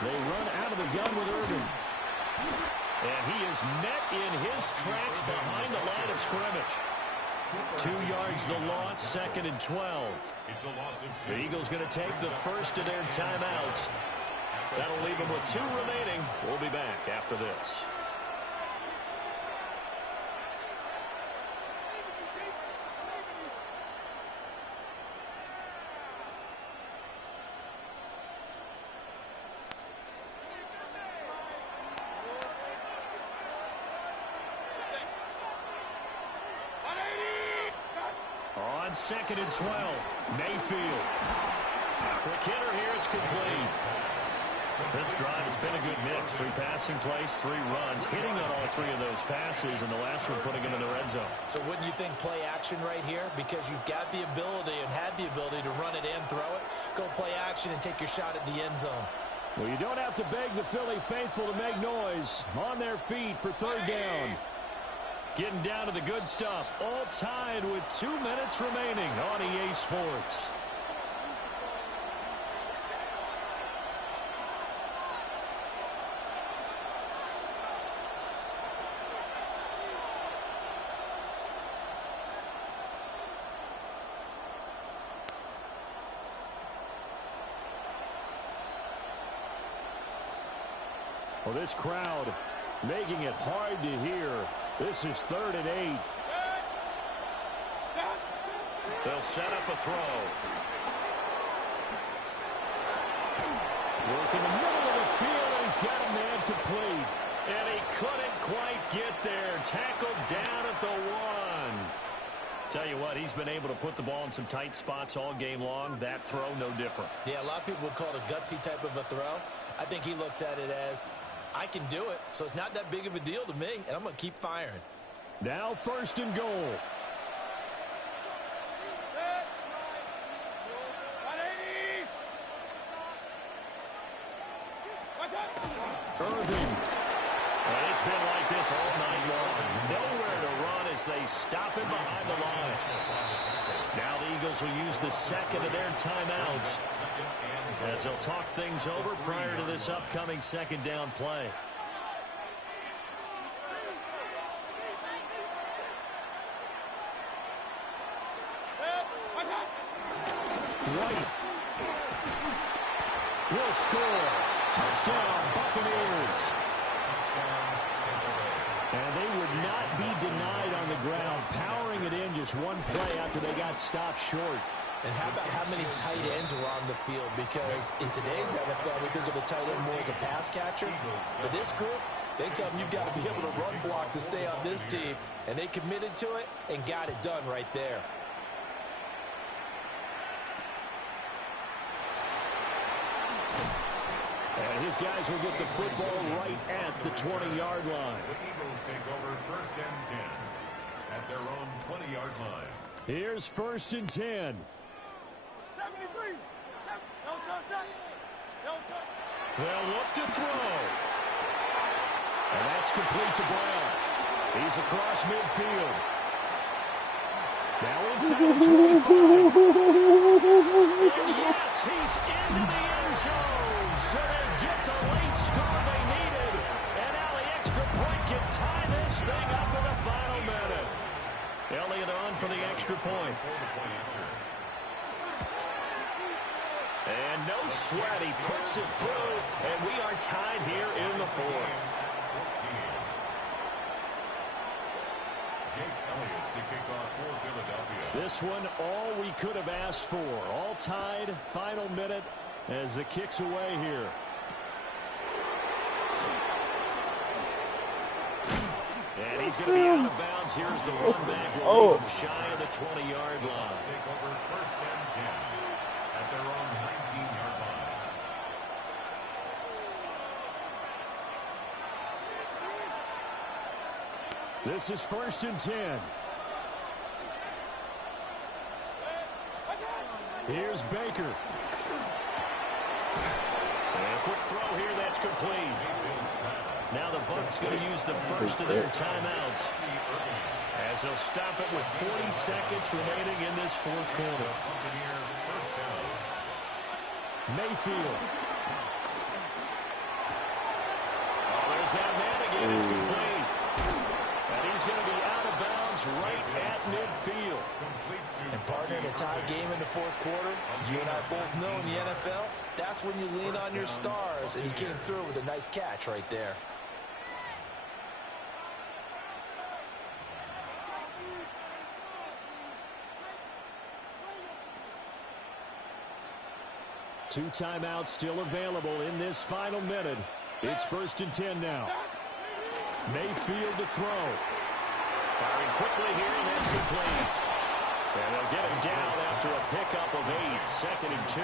They run out of the gun with Irving. And he is met in his tracks behind the line of scrimmage. 2 yards the loss, 2nd and 12. The Eagles going to take the first of their timeouts. That'll leave them with 2 remaining. We'll be back after this. On 2nd and 12, Mayfield. Quick hitter here, it's complete. This drive, it's been a good mix. 3 passing plays, 3 runs, hitting on all 3 of those passes, and the last one putting him in the red zone. So wouldn't you think play action right here? Because you've got the ability and had the ability to run it and throw it. Go play action and take your shot at the end zone. Well, you don't have to beg the Philly faithful to make noise. On their feet for 3rd down. Getting down to the good stuff. All tied with 2 minutes remaining on EA Sports. Well, this crowd making it hard to hear. This is 3rd and 8. They'll set up a throw. Work in the middle of the field, and he's got a man complete. And he couldn't quite get there. Tackled down at the 1. Tell you what, he's been able to put the ball in some tight spots all game long. That throw, no different. Yeah, a lot of people would call it a gutsy type of a throw. I think he looks at it as, I can do it, so it's not that big of a deal to me, and I'm going to keep firing. Now 1st and goal. Irving. And it's been like this all night long. Nowhere to run as they stop him behind the line. Now the Eagles will use the 2nd of their timeouts as they'll talk things over prior to this upcoming 2nd down play. White will score. Touchdown, Buccaneers. ground, powering it in just one play after they got stopped short. And how about how many tight ends were on the field? Because in today's NFL, we think of a tight end more as a pass catcher. For this group, they tell them you've got to be able to run block to stay on this team. And they committed to it and got it done right there. And his guys will get the football right at the 20-yard line. The Eagles take over 1st and 10 at their own 20-yard line. Here's 1st and 10. 73. They'll look to throw. And that's complete to Brown. He's across midfield. Now inside the 25. And yes, he's into the end zone. So they get the late score they needed. And now the extra point can tie this thing up in the final minute. Elliott on for the extra point. And no sweat, he puts it through, and we are tied here in the 4th. Jake Elliott to kick off for Philadelphia. This one, all we could have asked for. All tied, final minute, as it kicks away here. And he's going to be out of bounds. Here's the run back. Will leave him shy of the 20-yard line. Take over 1st and 10 at their own 19-yard line. This is 1st and 10. Here's Baker. And a quick throw here, that's complete. Now the Bucs going to use the first of their timeouts, as they'll stop it with 40 seconds remaining in this 4th quarter. Mayfield. Oh, there's that man again. It's complete. And he's going to be out of bounds right at midfield. And partner, in a tie game in the 4th quarter, you and I both know in the NFL, that's when you lean on your stars, and he came through with a nice catch right there. Two timeouts still available in this final minute. It's 1st and 10 now. Mayfield to throw. Firing quickly here, and that's complete. And they'll get him down after a pickup of 8. 2nd and 2.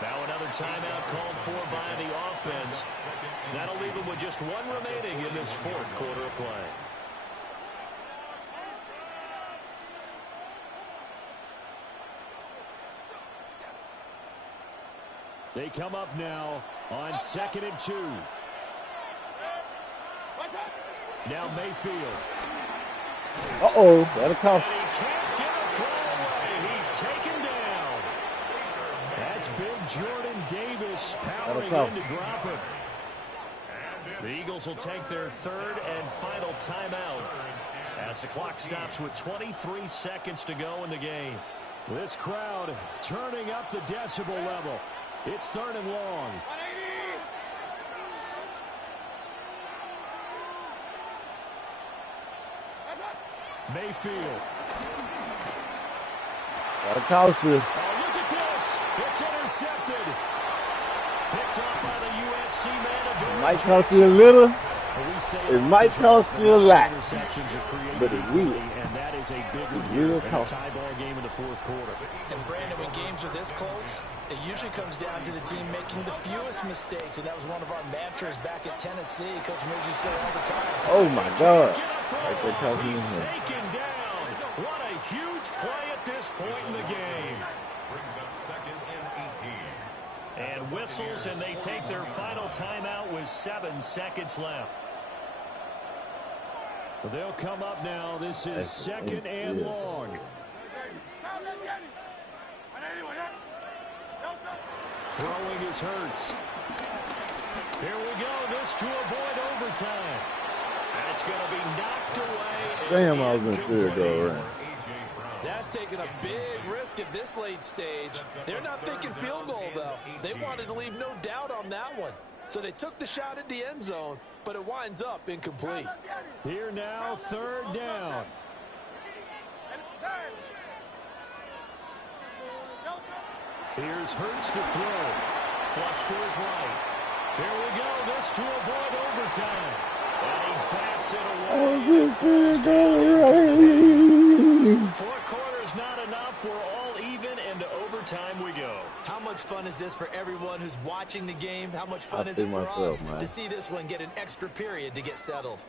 Now another timeout called for by the offense. That'll leave them with just one remaining in this 4th quarter of play. They come up now on 2nd and 2. Now Mayfield. That'll cost. And he can't get a throw away. He's taken down. That's big Jordan Davis powering in to drop him. The Eagles will take their 3rd and final timeout as the clock stops with 23 seconds to go in the game. This crowd turning up the decibel level. It's 3rd and long. Mayfield. That'll cost you. Oh, look at this. It's intercepted. Picked up by the USC man. It might cost you a little. It might cost you a lot. But it will. And that is a big review in a tie ball game in the 4th quarter. And Brandon, when games are this close, it usually comes down to the team making the fewest mistakes, and that was one of our mantras back at Tennessee. Coach Mills used to say all the time. Oh my God! Right there, he's taken down. What a huge play at this point in the game. Brings up 2nd and 18. And whistles, and they take their final timeout with 7 seconds left. They'll come up now. This is 2nd and long. Throwing is Hurts. Here we go. This to avoid overtime. That's going to be knocked away. Damn, I was in field goal range. That's taking a big risk at this late stage. They're not thinking field goal, though. They wanted to leave no doubt on that one. So they took the shot at the end zone, but it winds up incomplete. Here now, third down. Here's Hurts to throw. Flush to his right. Here we go. This to avoid overtime. And he bats it away. 4 quarters not enough. We're all even, and to overtime we go. How much fun is this for everyone who's watching the game? How much fun is it for us to see this one get an extra period to get settled?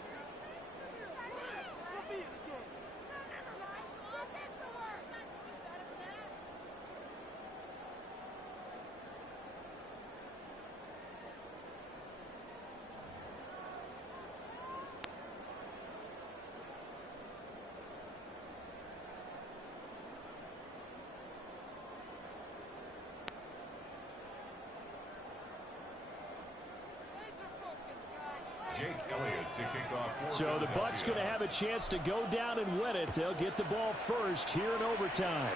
So the Bucs going to have a chance to go down and win it. They'll get the ball first here in overtime.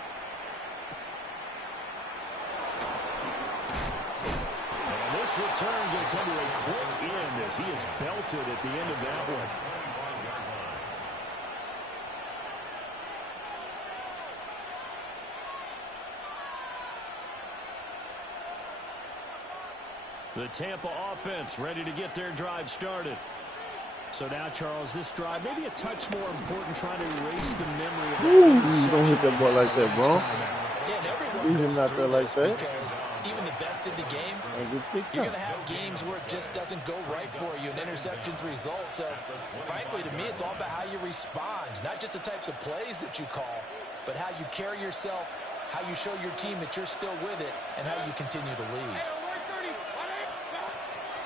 And this return going to come to a quick end as he is belted at the end of that one. The Tampa offense ready to get their drive started. So now, Charles, this drive maybe a touch more important, trying to erase the memory of that. Don't hit that ball like that, bro. Yeah, and everyone He's not there like that. Because even the best in the game, you're going to have games where it just doesn't go right for you, and interceptions result. So, frankly, to me, it's all about how you respond, not just the types of plays that you call, but how you carry yourself, how you show your team that you're still with it, and how you continue to lead.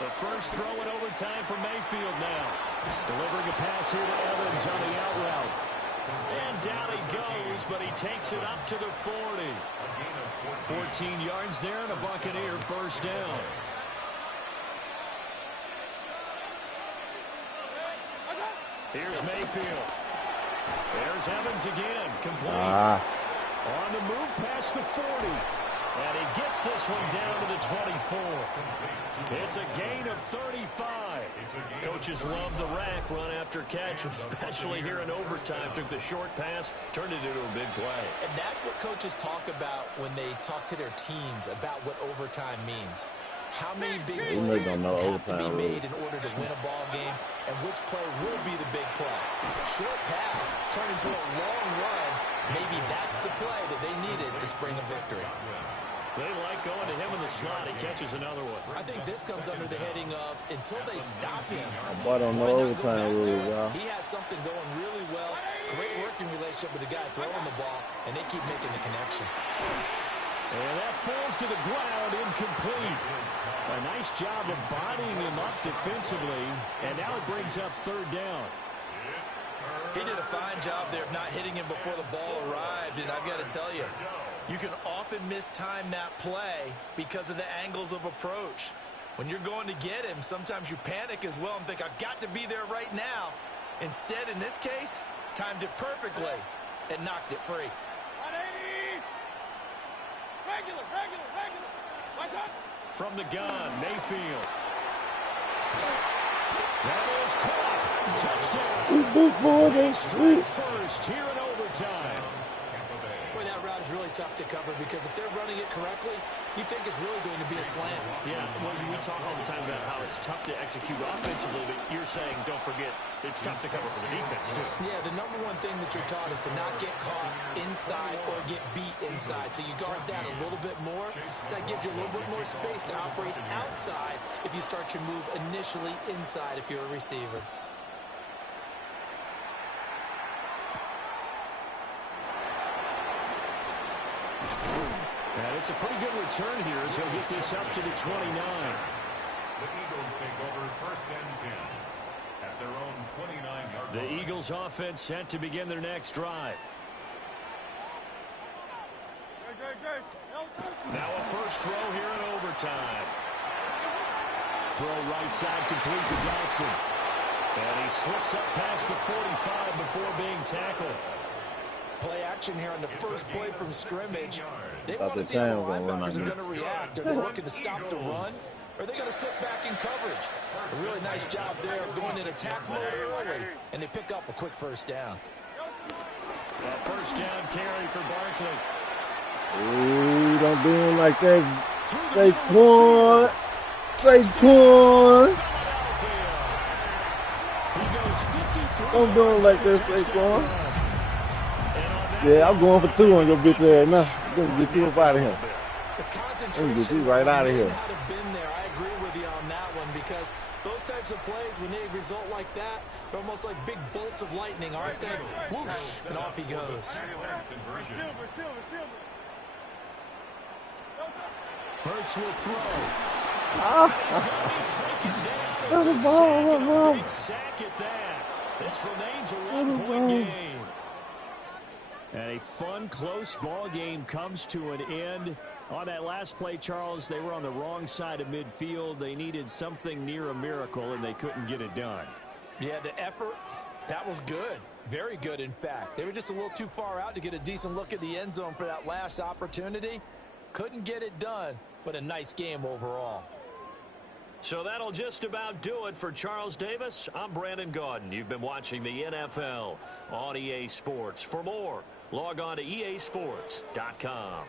The first throw in overtime for Mayfield now. Delivering a pass here to Evans on the out route. And down he goes, but he takes it up to the 40. 14 yards there and a Buccaneer first down. Here's Mayfield. There's Evans again, complete. On the move past the 40. And he gets this one down to the 24. It's a gain of 35. Coaches love the rack run after catch, especially here in overtime. Took the short pass, turned it into a big play. And that's what coaches talk about when they talk to their teams about what overtime means. How many big plays have to be made in order to win a ball game, and which play will be the big play. Short pass turned into a long run. Maybe that's the play that they needed to spring a victory. They like going to him in the slot. He catches another one. I think this comes under the heading of until they stop him. I don't know overtime rules, y'all. He has something going really well. Great working relationship with the guy throwing the ball, and they keep making the connection. And that falls to the ground, incomplete. A nice job of bodying him up defensively, and now it brings up third down. He did a fine job there of not hitting him before the ball arrived, and I've got to tell you, you can often mistime that play because of the angles of approach. When you're going to get him, sometimes you panic as well and think, I've got to be there right now. Instead, in this case, timed it perfectly and knocked it free. 180. Regular. From the gun, Mayfield. That is caught. Touchdown. Straight first here in overtime. Boy, that route is really tough to cover because if they're running it correctly, you think it's really going to be a slam. Yeah, well, we talk all the time about how it's tough to execute offensively, but you're saying, don't forget, it's tough to cover for the defense, too. Yeah, the number one thing that you're taught is to not get caught inside or get beat inside. So you guard that a little bit more. So that gives you a little bit more space to operate outside if you start your move initially inside if you're a receiver. And it's a pretty good return here as he'll get this up to the 29. The Eagles take over first and 10 at their own 29-yard line. The Eagles offense set to begin their next drive. Now a first throw here in overtime. Throw right side complete to Dotson. And he slips up past the 45 before being tackled. Play action here on the first play from scrimmage. They want to see how the linebackers are going to react. Are they looking to stop the run? or are they going to sit back in coverage? A really nice job there of going in attack mode early, and they pick up a quick first down. A first down carry for Barkley. Ooh, don't do him like that. Saquon. Saquon. Don't do him like that, Saquon. Yeah, I'm going for 2 on your bitch there now. Just get you up out of here. The Let me concentration get you right out of here. might have been there. I agree with you on that one, because those types of plays, when they result like that, they're almost like big bolts of lightning, aren't they? Whoosh, and off he goes. Hurts will throw. That's a ball. Big sack at that. This remains a one-point game. And a fun, close ball game comes to an end. On that last play, Charles, they were on the wrong side of midfield. They needed something near a miracle, and they couldn't get it done. Yeah, the effort, that was good. Very good, in fact. They were just a little too far out to get a decent look at the end zone for that last opportunity. Couldn't get it done, but a nice game overall. So that'll just about do it for Charles Davis. I'm Brandon Gaudin. You've been watching the NFL on EA Sports. For more, log on to easports.com.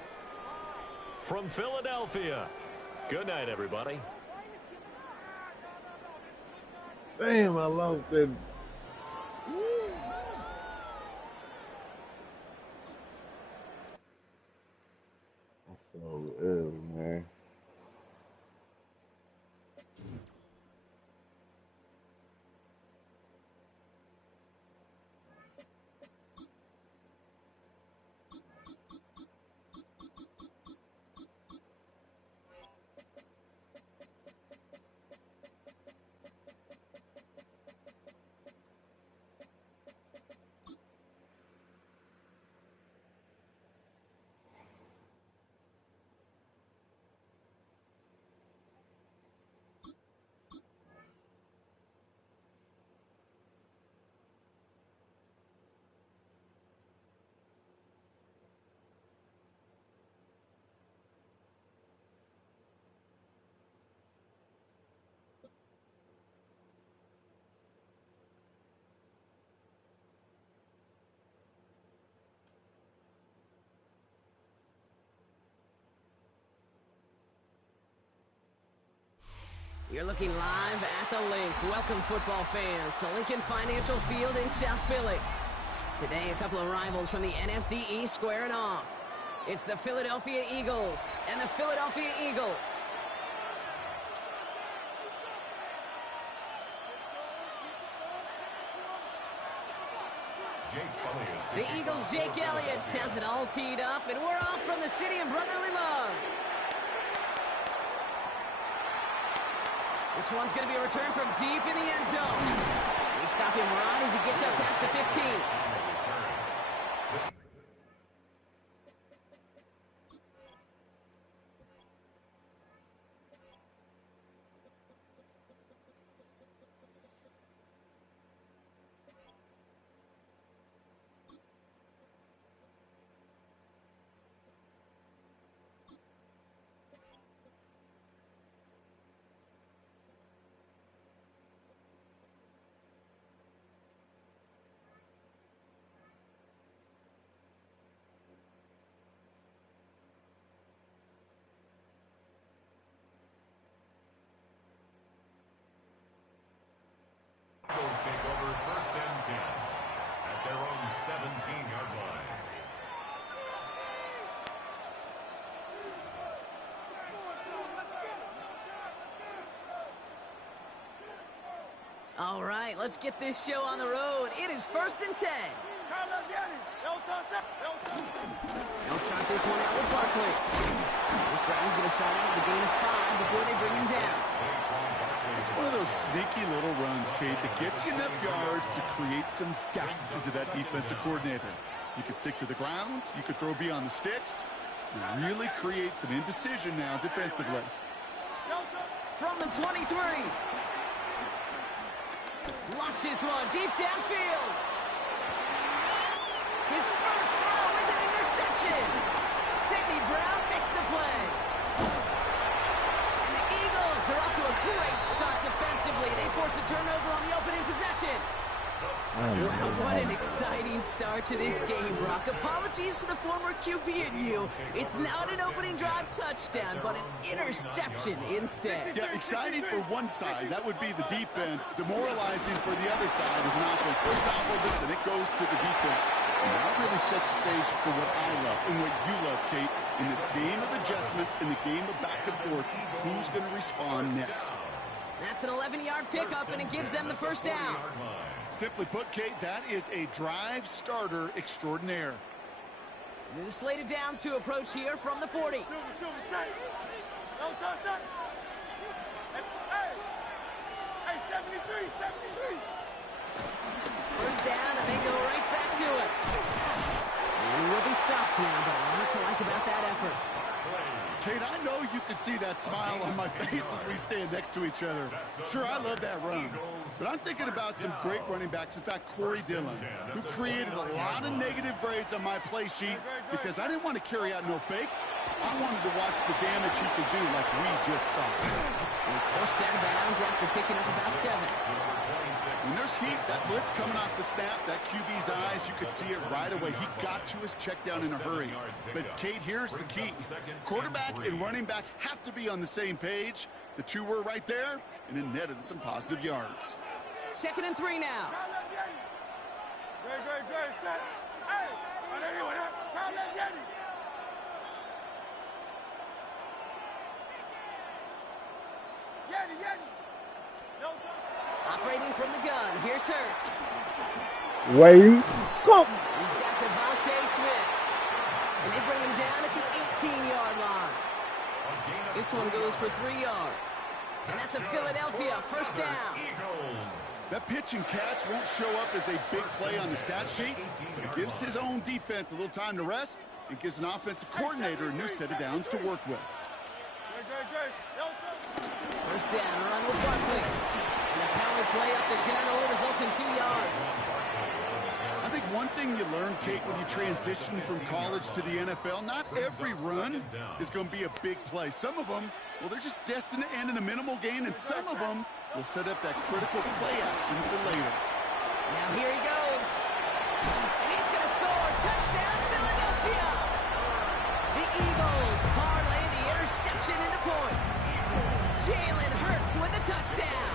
From Philadelphia, good night, everybody. Damn, I lost that. So early, man. You're looking live at the Link. Welcome, football fans, to Lincoln Financial Field in South Philly. Today, a couple of rivals from the NFC East squaring off. It's the Philadelphia Eagles and the Philadelphia Eagles. The Eagles' Jake Elliott has it all teed up, and we're off from the city of brotherly love. This one's going to be a return from deep in the end zone. We stop him right as he gets up past the 15. Eagles take over 1st and 10 at their own 17-yard line. All right, let's get this show on the road. It is 1st and 10. They'll start this one out with Barkley. This drive is going to start out with a gain of 5 before they bring him down. It's one of those sneaky little runs, Kate, that gets you enough yards to create some doubt into that defensive coordinator. You could stick to the ground. You could throw beyond the sticks. You really create some indecision now defensively. From the 23. Launches one deep downfield. His first throw is an interception. Sidney Brown makes the play. And the Eagles are defensively. They force a turnover on the opening possession. Wow, what an exciting start to this game, Brock. Apologies to the former QB in you. It's not an opening drive touchdown, but an interception instead. Yeah, exciting for one side. That would be the defense. Demoralizing for the other side is an offense. First off, listen, it goes to the defense. And that really sets the stage for what I love and what you love, Kate. In this game of adjustments, in the game of back and forth, who's going to respond next? That's an 11-yard pickup, and it gives them the first down. Simply put, Kate, that is a drive starter extraordinaire. New slate of downs to approach here from the 40. First down, and they go right back to it. And he will be stopped now, but a lot to like about that effort. Kate, I know you can see that smile on my face as we stand next to each other. Sure, I love that run. But I'm thinking about some great running backs. In fact, Corey Dillon, who created a lot of negative grades on my play sheet because I didn't want to carry out no fake. I wanted to watch the damage he could do like we just saw. He's forced out of bounds after picking up about 7. When there's heat, that blitz coming off the snap, that QB's eyes, you could see it right away. He got to his check down in a hurry. But, Kate, here's the key. Quarterback and running back have to be on the same page. The two were right there, and it netted some positive yards. 2nd and 3 now. Operating from the gun, here's Hurts. Wait. Go. He's got Devontae Smith. And they bring him down at the 18-yard line. This one goes for 3 yards. And that's a Philadelphia first down. That pitch and catch won't show up as a big play on the stat sheet, but it gives his own defense a little time to rest and gives an offensive coordinator a new set of downs to work with. First down, a run with Barkley. And the power play up the gun only results in 2 yards. I think one thing you learn, Kate, when you transition from college to the NFL, not every run is going to be a big play. Some of them, well, they're just destined to end in a minimal gain, and some of them will set up that critical play action for later. Now here he goes. And he's going to score. Touchdown, Philadelphia. The Eagles parlay the interception into points. Jalen Hurts with a touchdown.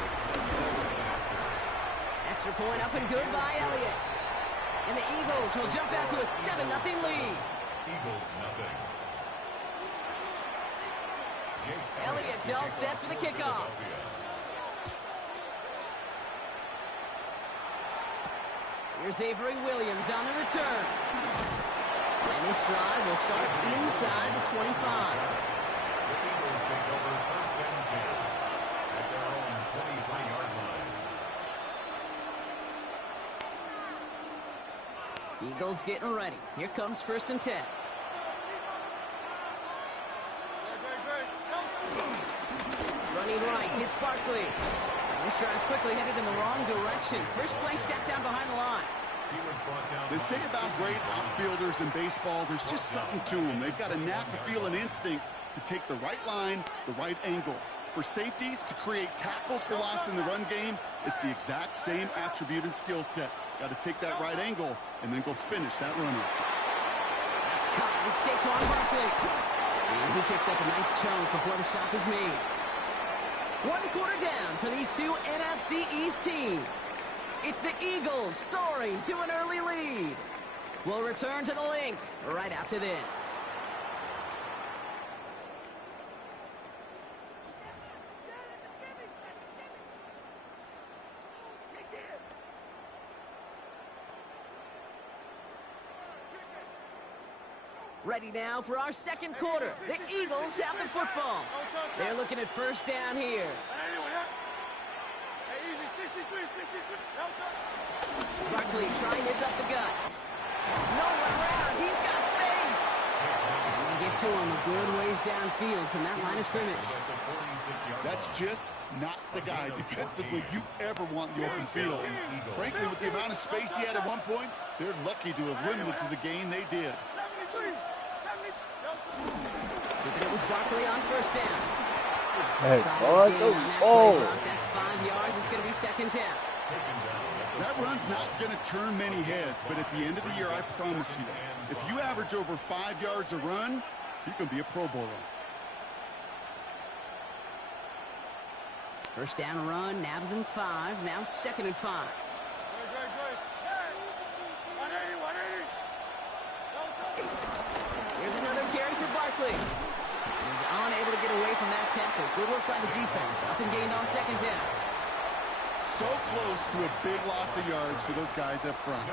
Extra point up and good by Elliott. And the Eagles will jump out to a 7-0 lead. Eagles nothing. Elliott's all set for the kickoff. Here's Avery Williams on the return. And this drive will start inside the 25. The Eagles take over 1st and 10 at their own 23-yard line. Eagles getting ready. Here comes 1st and 10. Running right, it's Barkley. This drive's quickly headed in the wrong direction. First play set down behind the line. They say about great outfielders in baseball, there's just something to them. They've got a knack, a feel, an instinct to take the right line, the right angle. For safeties, to create tackles for loss in the run game, it's the exact same attribute and skill set. Got to take that right angle and then go finish that runner. That's caught with Saquon Barkley. And he picks up a nice chunk before the stop is made. 1 quarter down for these two NFC East teams. It's the Eagles soaring to an early lead. We'll return to the link right after this. Ready now for our 2nd quarter. The Eagles have the football. They're looking at first down here. Barkley trying this up the gut. No one around. He's got space. And they get to him a good ways downfield from that line of scrimmage. That's just not the guy defensively you ever want in the open field. Frankly, with the amount of space he had at one point, they're lucky to have limited to the gain they did. Keeping it with Barkley on first down. Hey, Solid gain boy, on that oh. play, Buck. That's 5 yards. It's going to be second down. That run's not going to turn many heads, but at the end of the year, I promise you, if you average over 5 yards a run, you're going to be a Pro Bowler. First down run, nabs him 5. Now second and 5. Here's another carry for Barkley. He's unable to get away from that tackle. Good work by the defense. Nothing gained on second down. So close to a big loss of yards for those guys up front.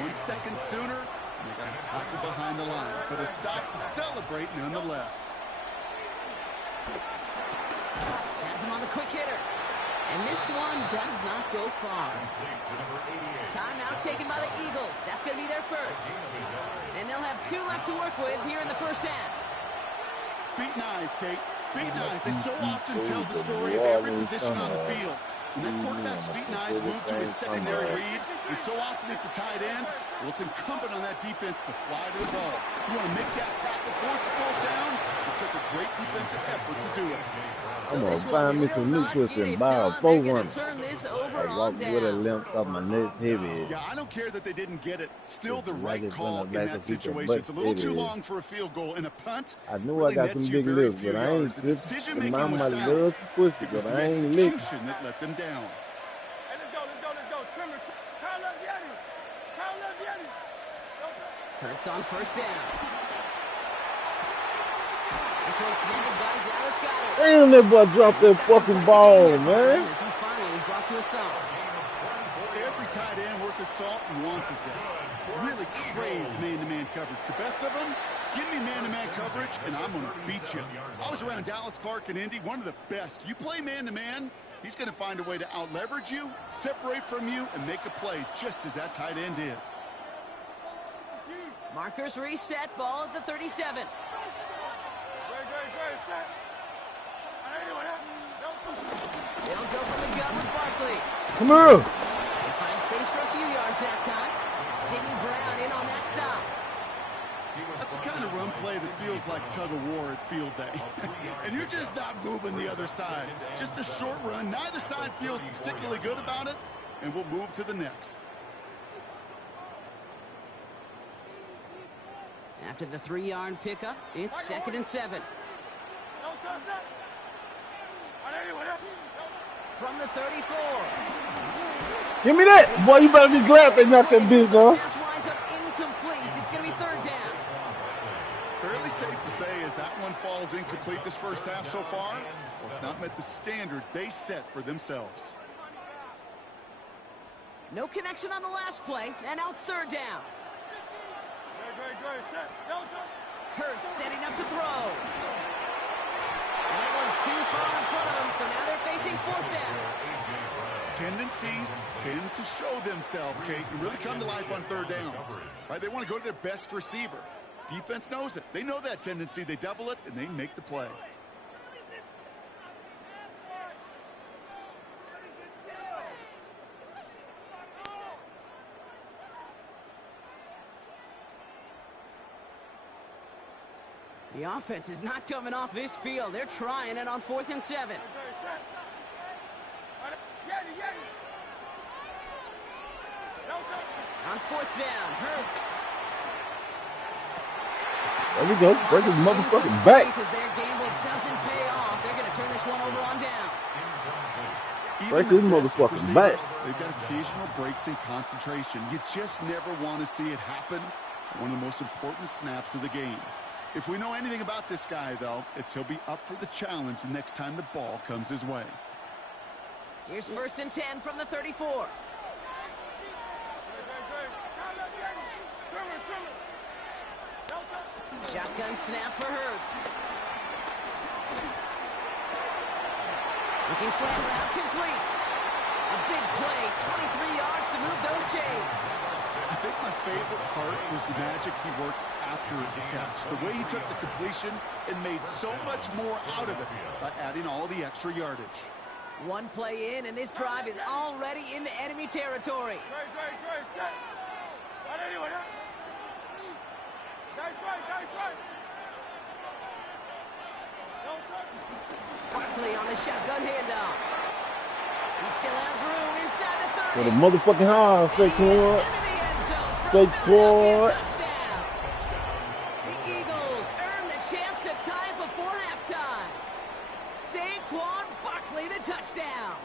1 second sooner, and they got a tackle behind the line. But a stop to celebrate nonetheless. Has him on the quick hitter. And this one does not go far. Timeout taken by the Eagles. That's going to be their first. And they'll have 2 left to work with here in the first half. Feet and eyes, Kate. Feet and eyes. They so often tell the story of every position on the field. When that quarterback's feet and eyes move to his secondary read, and so often it's a tight end, well, it's incumbent on that defense to fly to the ball. You want to make that tackle, force a fourth down. It took a great defensive effort to do it. I'm going to find me some new pussy and buy a 4-1. I walk with a limp off my neck heavy. Yeah, I don't care that they didn't get it. Still the right call in that situation. It's a little too long for a field goal, and a punt I know really I got some nets you big very lips, few but I ain't yards. The decision-making mama was loves sound. pussy, It was but the I ain't licked. execution that let them down. Hey, let's go. Trimmer. Kyle left Yeti. Hurts on first down. This one snagged by Dallas Goedert. Damn, that boy dropped that fucking ball, man. As he finally was brought to a stop. Every tight end worth of salt wanted this. Really craved man-to-man coverage. The best of them, give me man-to-man coverage, and I'm going to beat you. I was around Dallas Clark and Indy, one of the best. You play man-to-man, he's going to find a way to out-leverage you, separate from you, and make a play just as that tight end did. Markers reset, ball at the 37. They'll go from the gun with Barkley. Come here. They find space for a few yards that time. Sidney Brown in on that stop. That's the kind of run play that feels like tug-of-war at field day. And you're just not moving the other side. Just a short run. Neither side feels particularly good about it, and we'll move to the next. After the 3-yard pickup, it's second and 7. From the 34. Give me that. Boy, you better be glad they knocked that bitch off. Pass winds up incomplete. It's going to be third down. Fairly safe to say as that one falls incomplete this first half so far, well, it's not met the standard they set for themselves. No connection on the last play, and now it's third down. Hurts setting up to throw. And that one's too far in front of them, so now they're facing fourth down. Tendencies tend to show themselves, Kate, and really come to life on third downs. Right? They want to go to their best receiver. Defense knows it. They know that tendency. They double it, and they make the play. The offense is not coming off this field. They're trying it on 4th and 7. On 4th down, Hurts. There we go. Break his motherfucking back. As their gamble doesn't pay off, they're going to turn this one over on downs. Break his motherfucking back. They've got occasional breaks in concentration. You just never want to see it happen. One of the most important snaps of the game. If we know anything about this guy, though, it's he'll be up for the challenge the next time the ball comes his way. Here's 1st and 10 from the 34. Shotgun snap for Hurts. Looking slant route complete. A big play, 23 yards to move those chains. I think my favorite part was the magic he worked after the catch. The way he took the completion and made so much more out of it by adding all the extra yardage. One play in, and this drive is already into enemy territory. Barkley on the shotgun handoff. He still has room inside the 30. For the motherfucking high, Saquon. Saquon. Touchdown. The Eagles earn the chance to tie before halftime. Saquon Barkley, the touchdown.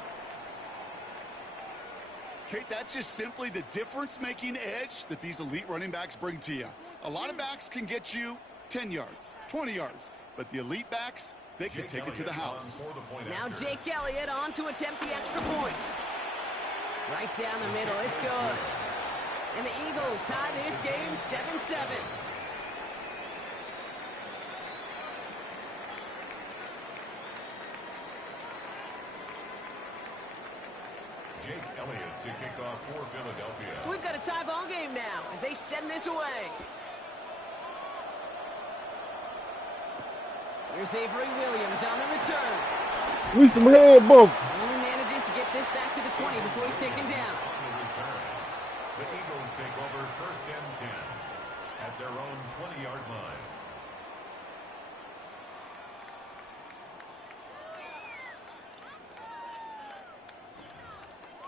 Kate, that's just simply the difference-making edge that these elite running backs bring to you. A lot of backs can get you 10 yards, 20 yards, but the elite backs, they can take it to the house. Now Jake Elliott on to attempt the extra point. Right down the middle, it's good. And the Eagles tie this game 7-7. Jake Elliott to kick off for Philadelphia. So we've got a tie ball game now as they send this away. Here's Avery Williams on the return. We some head bump. Only manages to get this back to the 20 before he's taken down. The Eagles take over 1st and 10 at their own 20-yard line.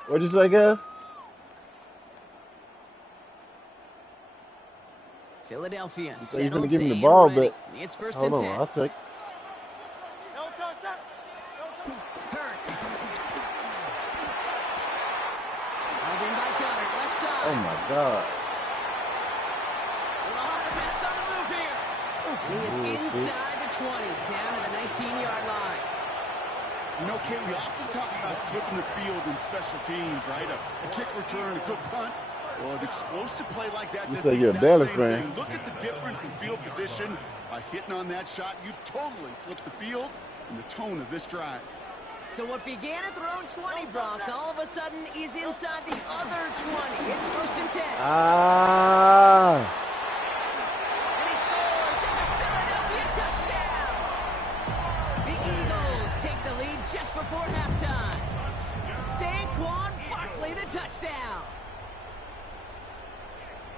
What'd you say, guys? Philadelphia So he's gonna settled give him the and ball, ready. but It's 1st hold and on, 10. I'll take. Hurts. Held in by Gunner, left side. Oh my God. With a hard pass on the move here. And he is inside the 20, down to the 19-yard line. You know, Kate, we often talk about flipping the field in special teams, right? A kick return, a good punt. Well, an explosive play like that does the exact same thing. Look at the difference in field position. By hitting on that shot, you've totally flipped the field and the tone of this drive. So what began at their own 20, Brock, all of a sudden is inside the other 20. It's 1st and 10. Ah. And he scores. It's a Philadelphia touchdown. The Eagles take the lead just before halftime. Saquon Barkley, the touchdown.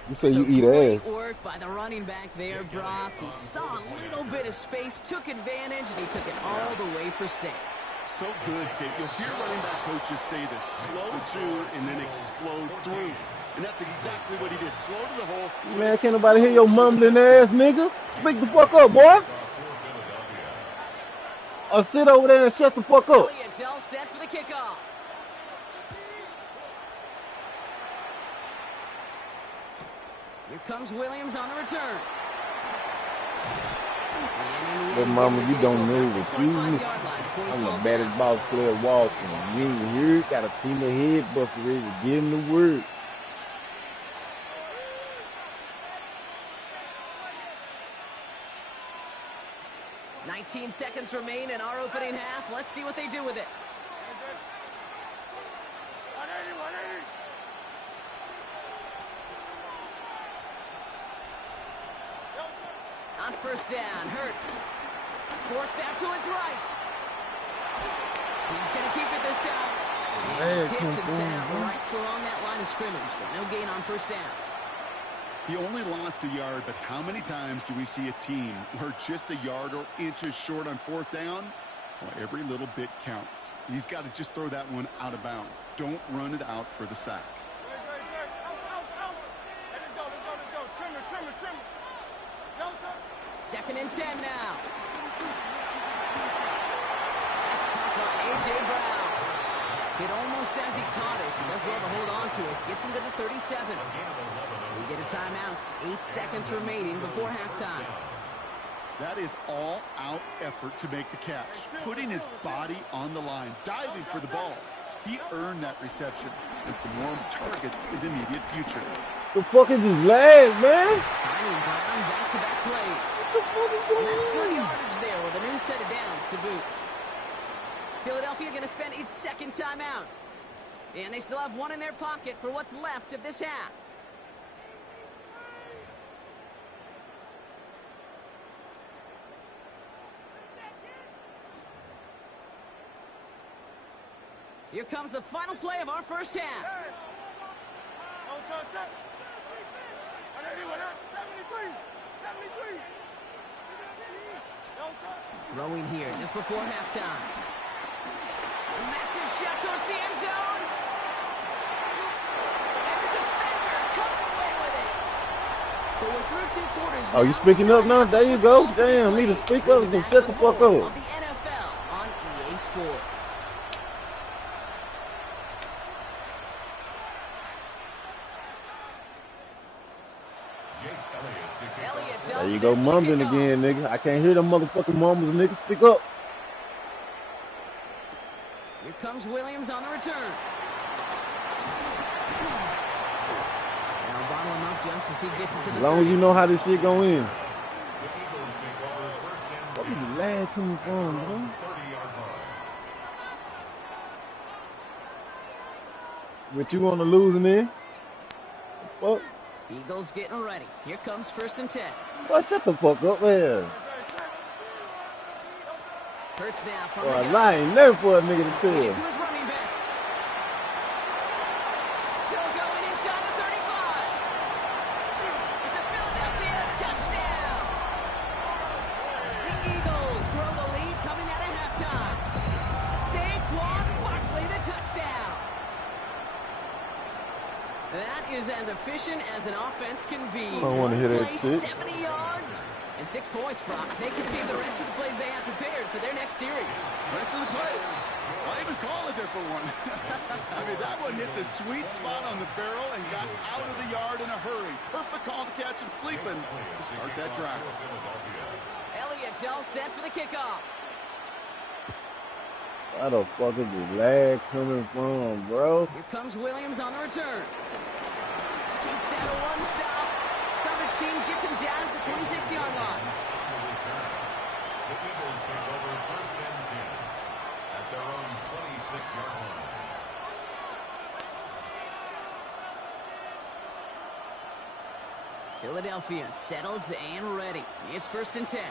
You say So you eat great ass. work by the running back there, Brock. He saw a little bit of space, took advantage, and he took it all the way for 6. So good, Kate. You'll hear running back coaches say this: slow to and then explode through. And that's exactly what he did. Slow to the hole. Man, can't nobody hear your mumbling ass, nigga. Speak the fuck up, boy. Or sit over there and shut the fuck up. Elliott's all set for the kickoff. Here comes Williams on the return. But mama, you don't know what you. I'm the baddest boss player walking. You ain't here, got a team of head busters ready to give him the word. $19 seconds remain in our opening half. Let's see what they do with it. On 1st down, Hurts. Forced out to his right. He's going to keep it this time. And he's hit and sent out right along that line of scrimmage. So no gain on 1st down. He only lost a yard, but how many times do we see a team where just a yard or inches short on 4th down? Well, every little bit counts. He's got to just throw that one out of bounds. Don't run it out for the sack. Second and 10 now. That's caught by A.J. Brown. Hit almost as he caught it. He does well to hold on to it. Gets him to the 37. We get a timeout. 8 seconds remaining before halftime. That is all-out effort to make the catch. Putting his body on the line. Diving for the ball. He earned that reception. And some more targets in the immediate future. The fuck is his leg, man? Finding Brown back-to-back plays. And that's good yardage there with a new set of downs to boot. Philadelphia going to spend its second timeout. And they still have one in their pocket for what's left of this half. Here comes the final play of our first half. Throwing here just before halftime. Massive shot towards the end zone. And the defender comes away with it. So we're through 2 quarters. Oh, you speaking up now? There you go. Damn, need to speak up and shut the fuck up. Of the NFL on EA Sports. There you go, mumbling again, nigga. I can't hear them motherfucking mumbles, nigga. Speak up. Here comes Williams on the return. Now bottle him up just as he gets it to the As long as you know how this shit go in. What are you lad coming from, bro? But you want to lose him in? Fuck. Eagles getting ready. Here comes 1st and 10. Boy, shut the fuck up, man. Hurts now from Boy, the I gun. lying never for a nigga to tell. To his running back. Still going inside the 35. It's a Philadelphia touchdown. The Eagles grow the lead coming out of halftime. Saquon Barkley, the touchdown. That is as efficient as an offense can be. I don't want to hear that shit. 70 yards and 6 points, Brock. They can see the rest of the plays they have prepared for their next series. Rest of the plays. Why even call a different one? I mean, that one hit the sweet spot on the barrel and got out of the yard in a hurry. Perfect call to catch him sleeping to start that drive. Elliott's all set for the kickoff. Where the fuck is this lag coming from, bro? Here comes Williams on the return. Takes out a one-stop. Coverage team gets him down at the 26-yard line. The Eagles take over 1st and 10 at their own 26-yard line. Philadelphia settled and ready. It's 1st and 10.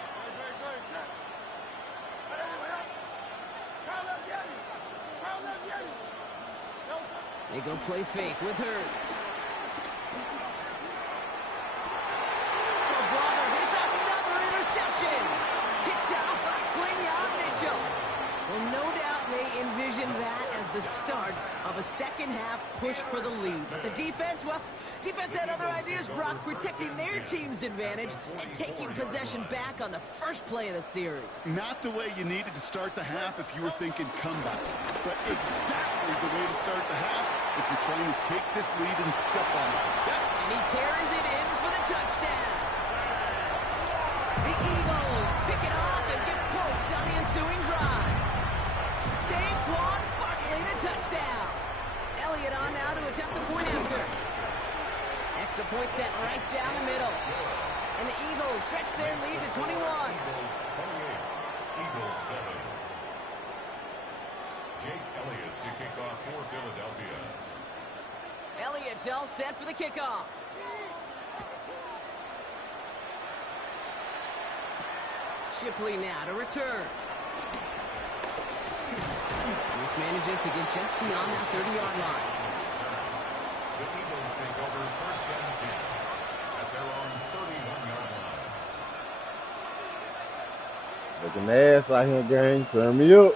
They go play fake with Hurts. It's another interception. Kicked out by Quinyon Mitchell. Well, no doubt they envisioned that as the start of a second-half push for the lead. But the defense, well, defense had other ideas, Brock, protecting their team's advantage and taking possession back on the first play of the series. Not the way you needed to start the half if you were thinking comeback, but exactly the way to start the half if you're trying to take this lead and step on it. Yep. And he carries it in for the touchdown. The Eagles pick it off and get points on the ensuing drive. Saquon Barkley, the touchdown. Elliott on now to attempt the point after. Extra point set right down the middle. And the Eagles stretch their lead to 21. Eagles 28, Eagles 7. Jake Elliott to kick off for Philadelphia. Elliott's all set for the kickoff. Shipley now to return. This manages to get just beyond that 30-yard line. The Eagles take over 1st and 10 at their own 31-yard line. Looking ass out here, gang. Turn me up.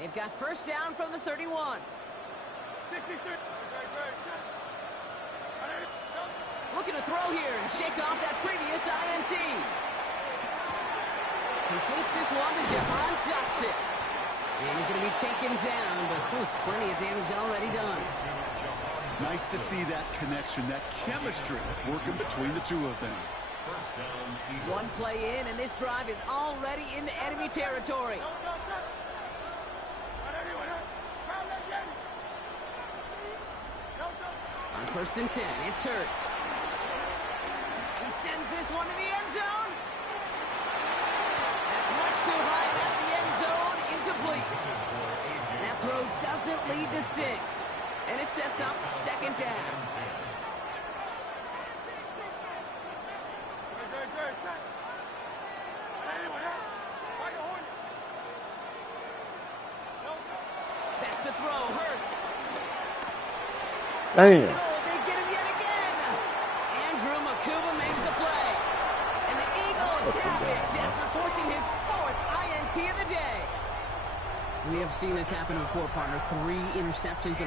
They've got 1st down from the 31. Looking to throw here and shake off that previous INT. Completes this one to Jahan Dotson. And he's going to be taken down, but plenty of damage already done. Nice to see that connection, that chemistry working between the two of them. One play in, and this drive is already into enemy territory. On 1st and 10, it's Hurts. He sends this one to the end zone. That's much too high out of the end zone, incomplete. That throw doesn't lead to 6, and it sets up 2nd down. Back to throw, Hurts. Damn. They get him yet again. Andrew Makuba makes the play. And the Eagles have it after forcing his 4th INT of the day. We have seen this happen before, partner. 3 interceptions.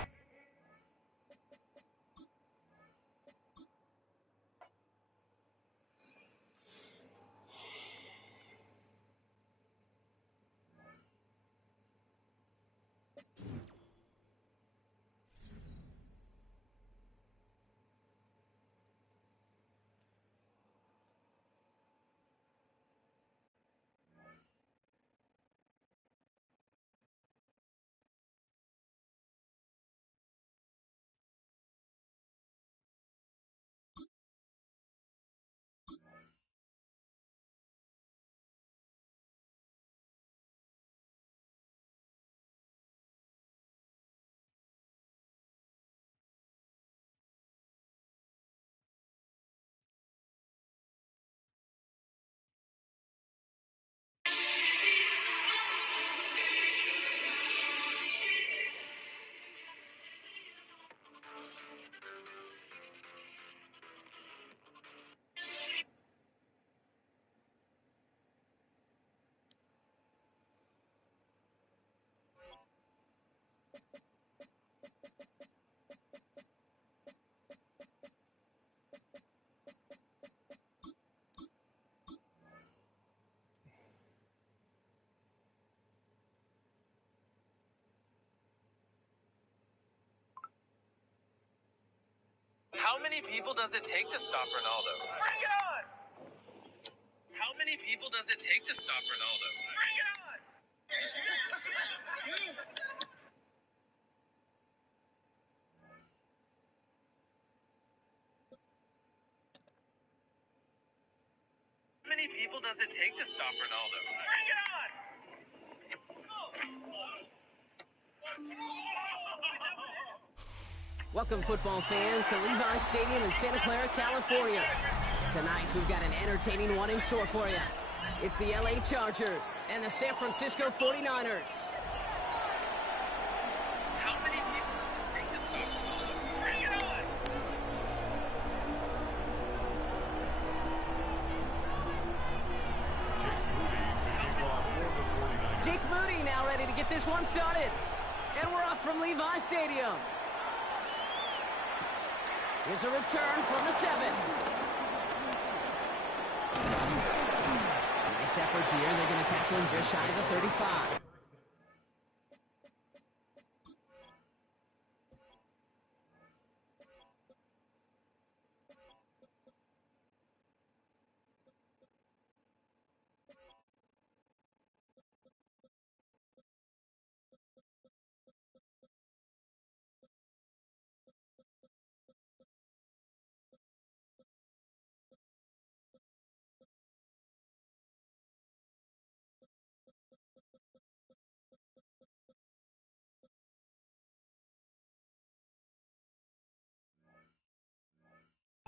How many people does it take to stop Ronaldo? Bring it on! How many people does it take to stop Ronaldo? Bring it on! How many people does it take to stop Ronaldo? Bring it on! Welcome, football fans, to Levi's Stadium in Santa Clara, California. Tonight, we've got an entertaining one in store for you. It's the LA Chargers and the San Francisco 49ers. How many people does it take to stop Ronaldo? Bring it on! Jake Moody now ready to get this one started. And we're off from Levi's Stadium. Here's a return from the 7. Nice effort here. They're going to tackle him just shy of the 35.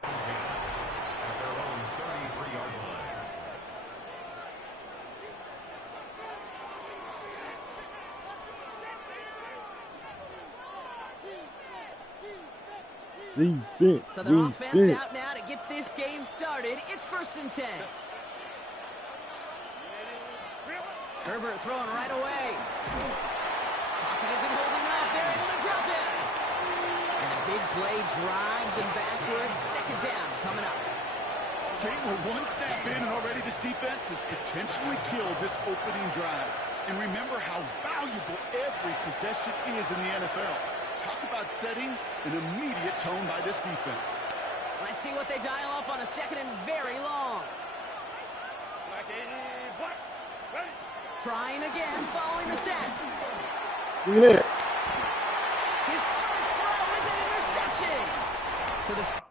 At their own 33-yard line. Defense. So their offense out now to get this game started. It's 1st and 10. Herbert throwing right away. Pocket isn't holding up. They're able to drop it. And a big play drives them backwards. 2nd down coming up. Okay, we're 1 snap in, and already this defense has potentially killed this opening drive. And remember how valuable every possession is in the NFL. Talk about setting an immediate tone by this defense. Let's see what they dial up on a 2nd and very long. Trying again, following the sack. Look at that. His first throw is an interception. So the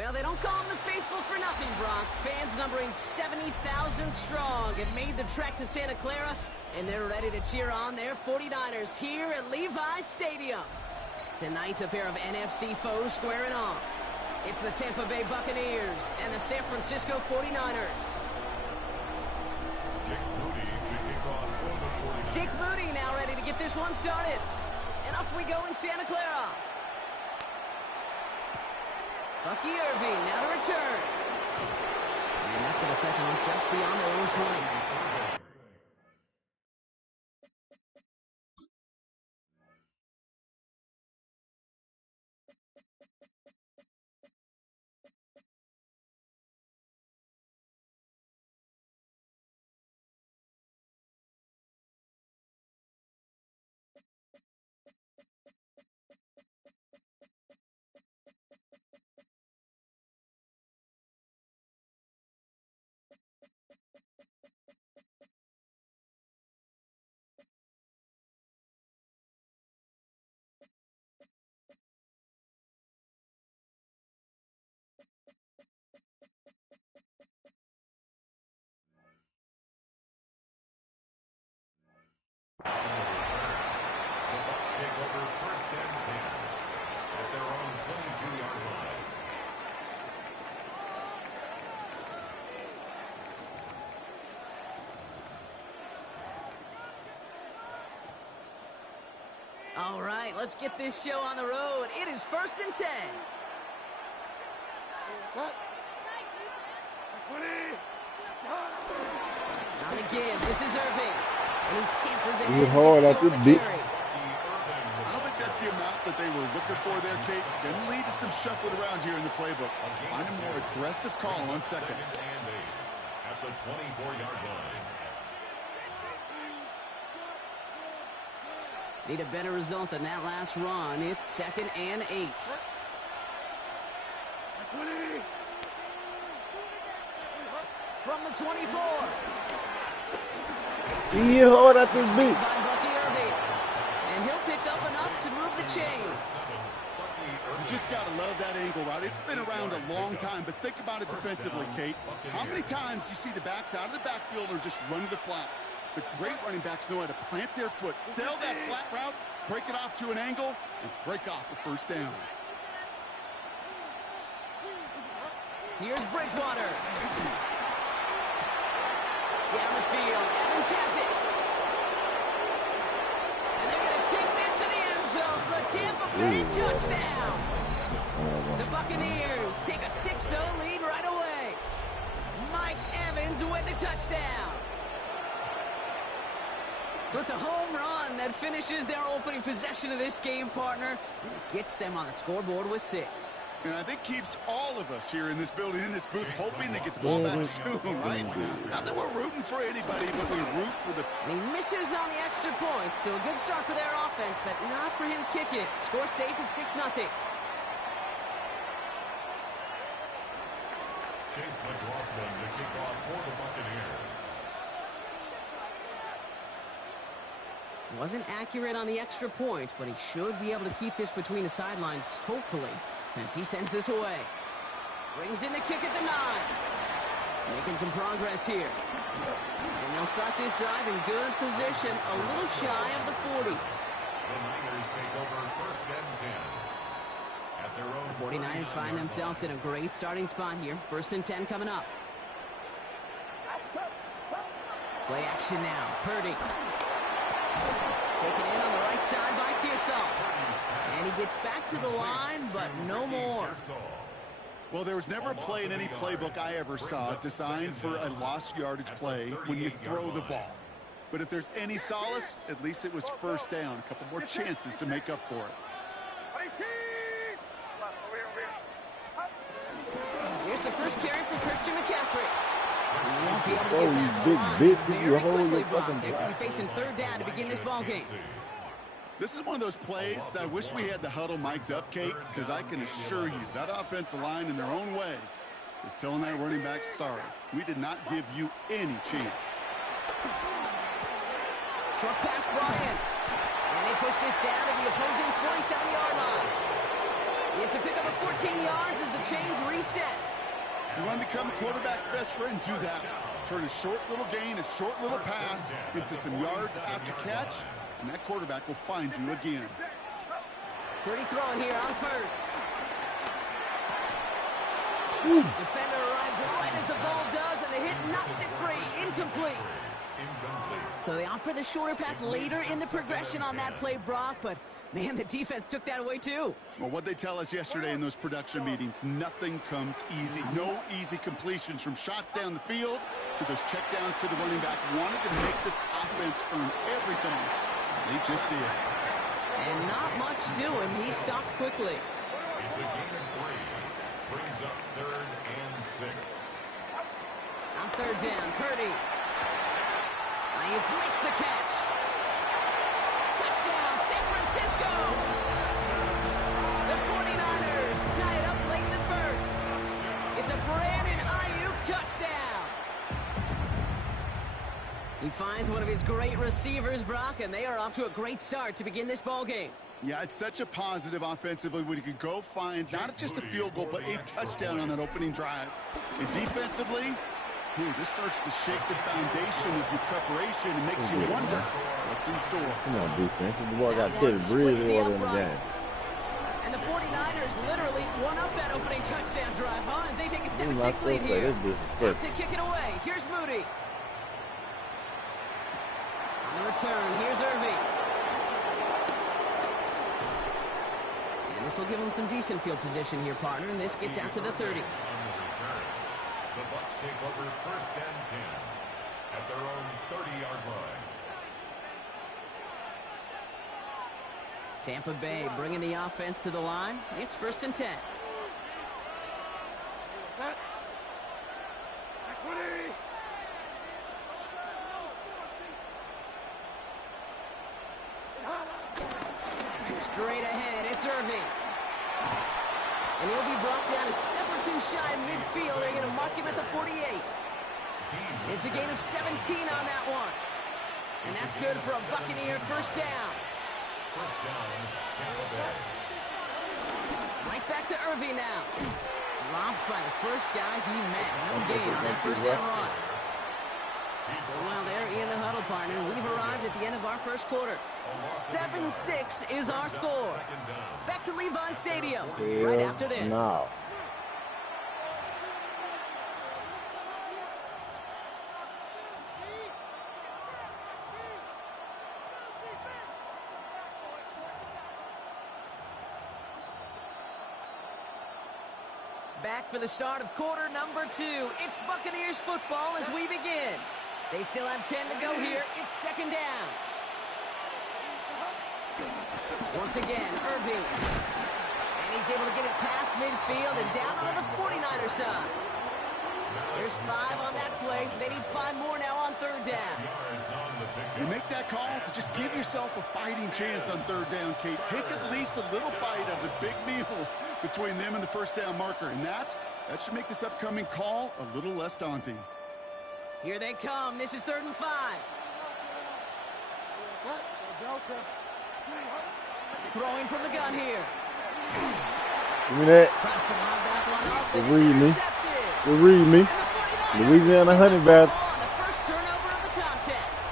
Well, they don't call them the faithful for nothing, Brock. Fans numbering 70,000 strong have made the trek to Santa Clara, and they're ready to cheer on their 49ers here at Levi's Stadium. Tonight, a pair of NFC foes squaring off. It's the Tampa Bay Buccaneers and the San Francisco 49ers. Jake Moody now ready to get this one started. And off we go in Santa Clara. Bucky Irving now to return. And that's going to set them just beyond their own 20. All right, let's get this show on the road. It is 1st and 10. On the give, this is Irving. And he scampers ahead. Hard at this bit. I don't think that's the amount that they were looking for there, Kate. Going to lead to some shuffling around here in the playbook. Find a more aggressive call on second. At the 24-yard line. Need a better result than that last run. It's 2nd and 8. From the 24. He hard at this beat. By Bucky Irving. And he'll pick up enough to move the chains. You just got to love that angle route. It's been around a long time, but think about it defensively, Kate. How many times you see the backs out of the backfield or just run to the flat? The great running backs know how to plant their foot, sell that flat route, break it off to an angle, and break off a first down. Here's Bridgewater. Down the field, Evans has it. And they're going to take this to the end zone for a Tampa Bay touchdown. The Buccaneers take a 6-0 lead right away. Mike Evans with the touchdown. So it's a home run that finishes their opening possession of this game, partner. And gets them on the scoreboard with 6. And I think keeps all of us here in this building, in this booth, hoping they get the ball back soon, right? Not that we're rooting for anybody, but we root for the... And he misses on the extra point, so a good start for their offense, but not for him kicking it. Score stays at 6-0. Chase McLaughlin to kick off for the Buccaneers. Wasn't accurate on the extra point, but he should be able to keep this between the sidelines, hopefully, as he sends this away. Brings in the kick at the 9. Making some progress here. And they'll start this drive in good position, a little shy of the 40. The Niners take over 1st and 10. At their own The 49ers find themselves in a great starting spot here. 1st and 10 coming up. Play action now. Purdy. Taken in on the right side by Pearsall. And he gets back to the line, but no more. Well, there was never a play in any playbook I ever saw designed for a lost yardage play when you throw the ball. But if there's any solace, at least it was first down. A couple more chances to make up for it. Here's the first carry for Christian McCaffrey. He won't be able to get Oh, past the big line bit. very You hold quickly, your Brock. fucking They have to be facing 3rd down to begin this ball game. This is one of those plays that I wish we had the huddle mic'd up, Kate, because I can assure you that offensive line in their own way is telling that running back, sorry, we did not give you any chance. Short pass brought in. And they push this down to the opposing 47-yard line. It's a pickup of 14 yards as the chains reset. You want to become the quarterback's best friend, do that. Turn a short little gain, a short little pass into some yards after catch, and that quarterback will find you again. Pretty throwing here on first. Defender arrives right as the ball does, and the hit knocks it free. Incomplete. So they opt for the shorter pass later in the progression on that play, Brock, but man, the defense took that away too. Well, what they tell us yesterday in those production meetings, nothing comes easy. No easy completions from shots down the field to those checkdowns to the running back. Wanted to make this offense earn everything. They just did. And not much doing. He stopped quickly. It's a gain of 3. Brings up 3rd and 6. On 3rd down, Purdy. Ayuk makes the catch. Touchdown, San Francisco. The 49ers tie it up late in the first. It's a Brandon Ayuk touchdown. He finds one of his great receivers, Brock, and they are off to a great start to begin this ball game. Yeah, it's such a positive offensively when you can go find not just a field goal, but a touchdown on that opening drive. And defensively, this starts to shake the foundation of your preparation and makes you wonder what's in store. Come on, defense. The ball got Teddy Bridgewater in the game. And the 49ers literally won up that opening touchdown drive, huh? As they take a 7-6 lead here. Out to kick it away. Here's Moody. On the return, here's Irving. And this will give him some decent field position here, partner. And this gets out to the 30. The Bucs take over 1st and 10 at their own 30-yard line. Tampa Bay bringing the offense to the line. It's 1st and 10. Straight ahead, it's Irving. And he'll be brought down a step or two shy in midfield. They're going to mark him at the 48. It's a gain of 17 on that one. And that's good for a Buccaneer 1st down. 1st down, Tampa Bay. Right back to Irving now. Dropped by the first guy he met. No gain on that 1st down run. So while they're in the huddle, partner, we've arrived at the end of our 1st quarter. 7-6 is our score. Back to Levi Stadium right after this. No. Back for the start of quarter number 2. It's Buccaneers football as we begin. They still have 10 to go here. It's 2nd down. Once again, Irving. And he's able to get it past midfield and down onto the 49er side. There's 5 on that play. They need 5 more now on 3rd down. You make that call to just give yourself a fighting chance on 3rd down, Kate. Take at least a little bite of the big meal between them and the 1st down marker. And that should make this upcoming call a little less daunting. Here they come. This is 3rd and 5. Throwing from the gun here. Give me that. Tries to lob that one up, and Read me. intercepted. You read me. Louisiana Honey Badger. On the first turnover of the contest.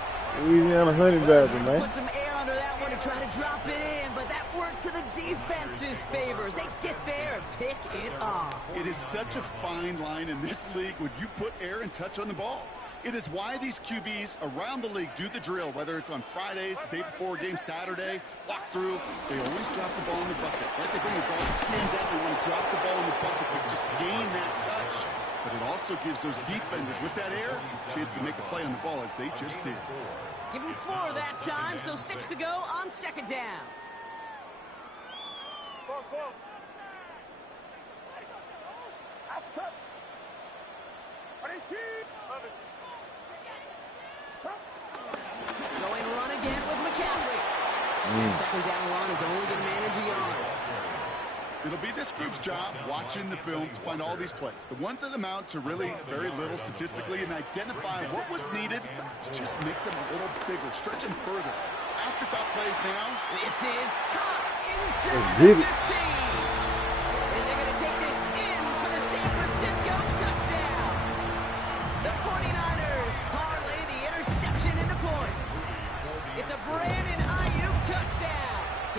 Louisiana Honey Badger, man. Put some air under that one to try to drop it in, but that worked to the defense's favors. They get there and pick it off. It is such a fine line in this league when you put air and touch on the ball. It is why these QBs around the league do the drill, whether it's on Fridays, the day before a game, Saturday, walk through. They always drop the ball in the bucket. Like they bring the garbage cans out, they want to drop the ball in the bucket to just gain that touch. But it also gives those defenders with that air a chance to make a play on the ball as they just did. Give him 4 that time, so 6 to go on 2nd down. Going run again with McCaffrey. And 2nd down run is only going to manage a yard. It'll be this group's job watching the film to find all these plays. The ones that amount to really very little statistically and identify what was needed to just make them a little bigger, stretch them further. Afterthought plays now. This is caught inside the 15.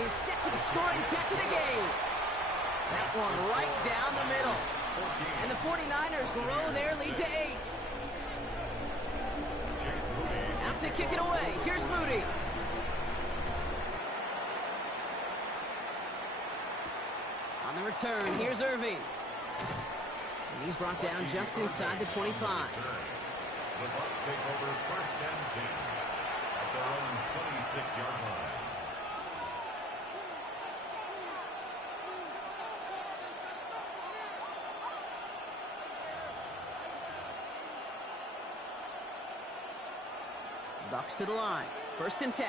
His second scoring catch of the game. That one right down the middle. And the 49ers grow their lead to 8. Out to kick it away. Here's Moody. On the return, here's Irving. And he's brought down just inside the 25. The Bucs take over first and 10 at their own 26-yard line. Bucs to the line. First and 10.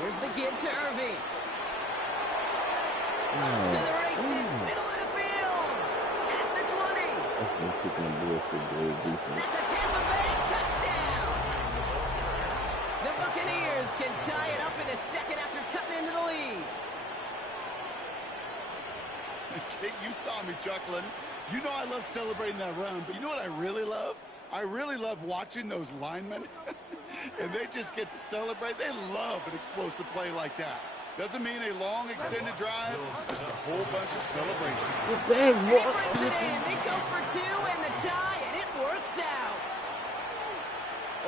Here's the give to Irving. Up to the races, middle of the field. At the 20. That's a Tampa Bay touchdown. The Buccaneers can tie it up in the second after cutting into the lead. You saw me chuckling. You know I love celebrating that run, but you know what I really love? I really love watching those linemen, and they just get to celebrate. They love an explosive play like that. Doesn't mean a long extended drive, just a whole bunch of celebration. And he brings it in. They go for 2 and the tie, and it works out.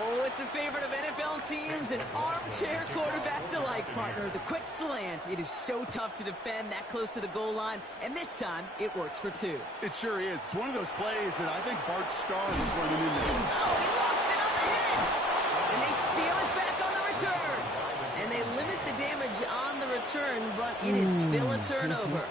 Oh, it's a favorite of NFL teams and armchair quarterbacks alike, partner. The quick slant. It is so tough to defend that close to the goal line, and this time it works for 2. It sure is. It's one of those plays that I think Bart Starr was running into. Oh, he lost it on the hit. And they steal it back on the return. And they limit the damage on the return, but it is still a turnover.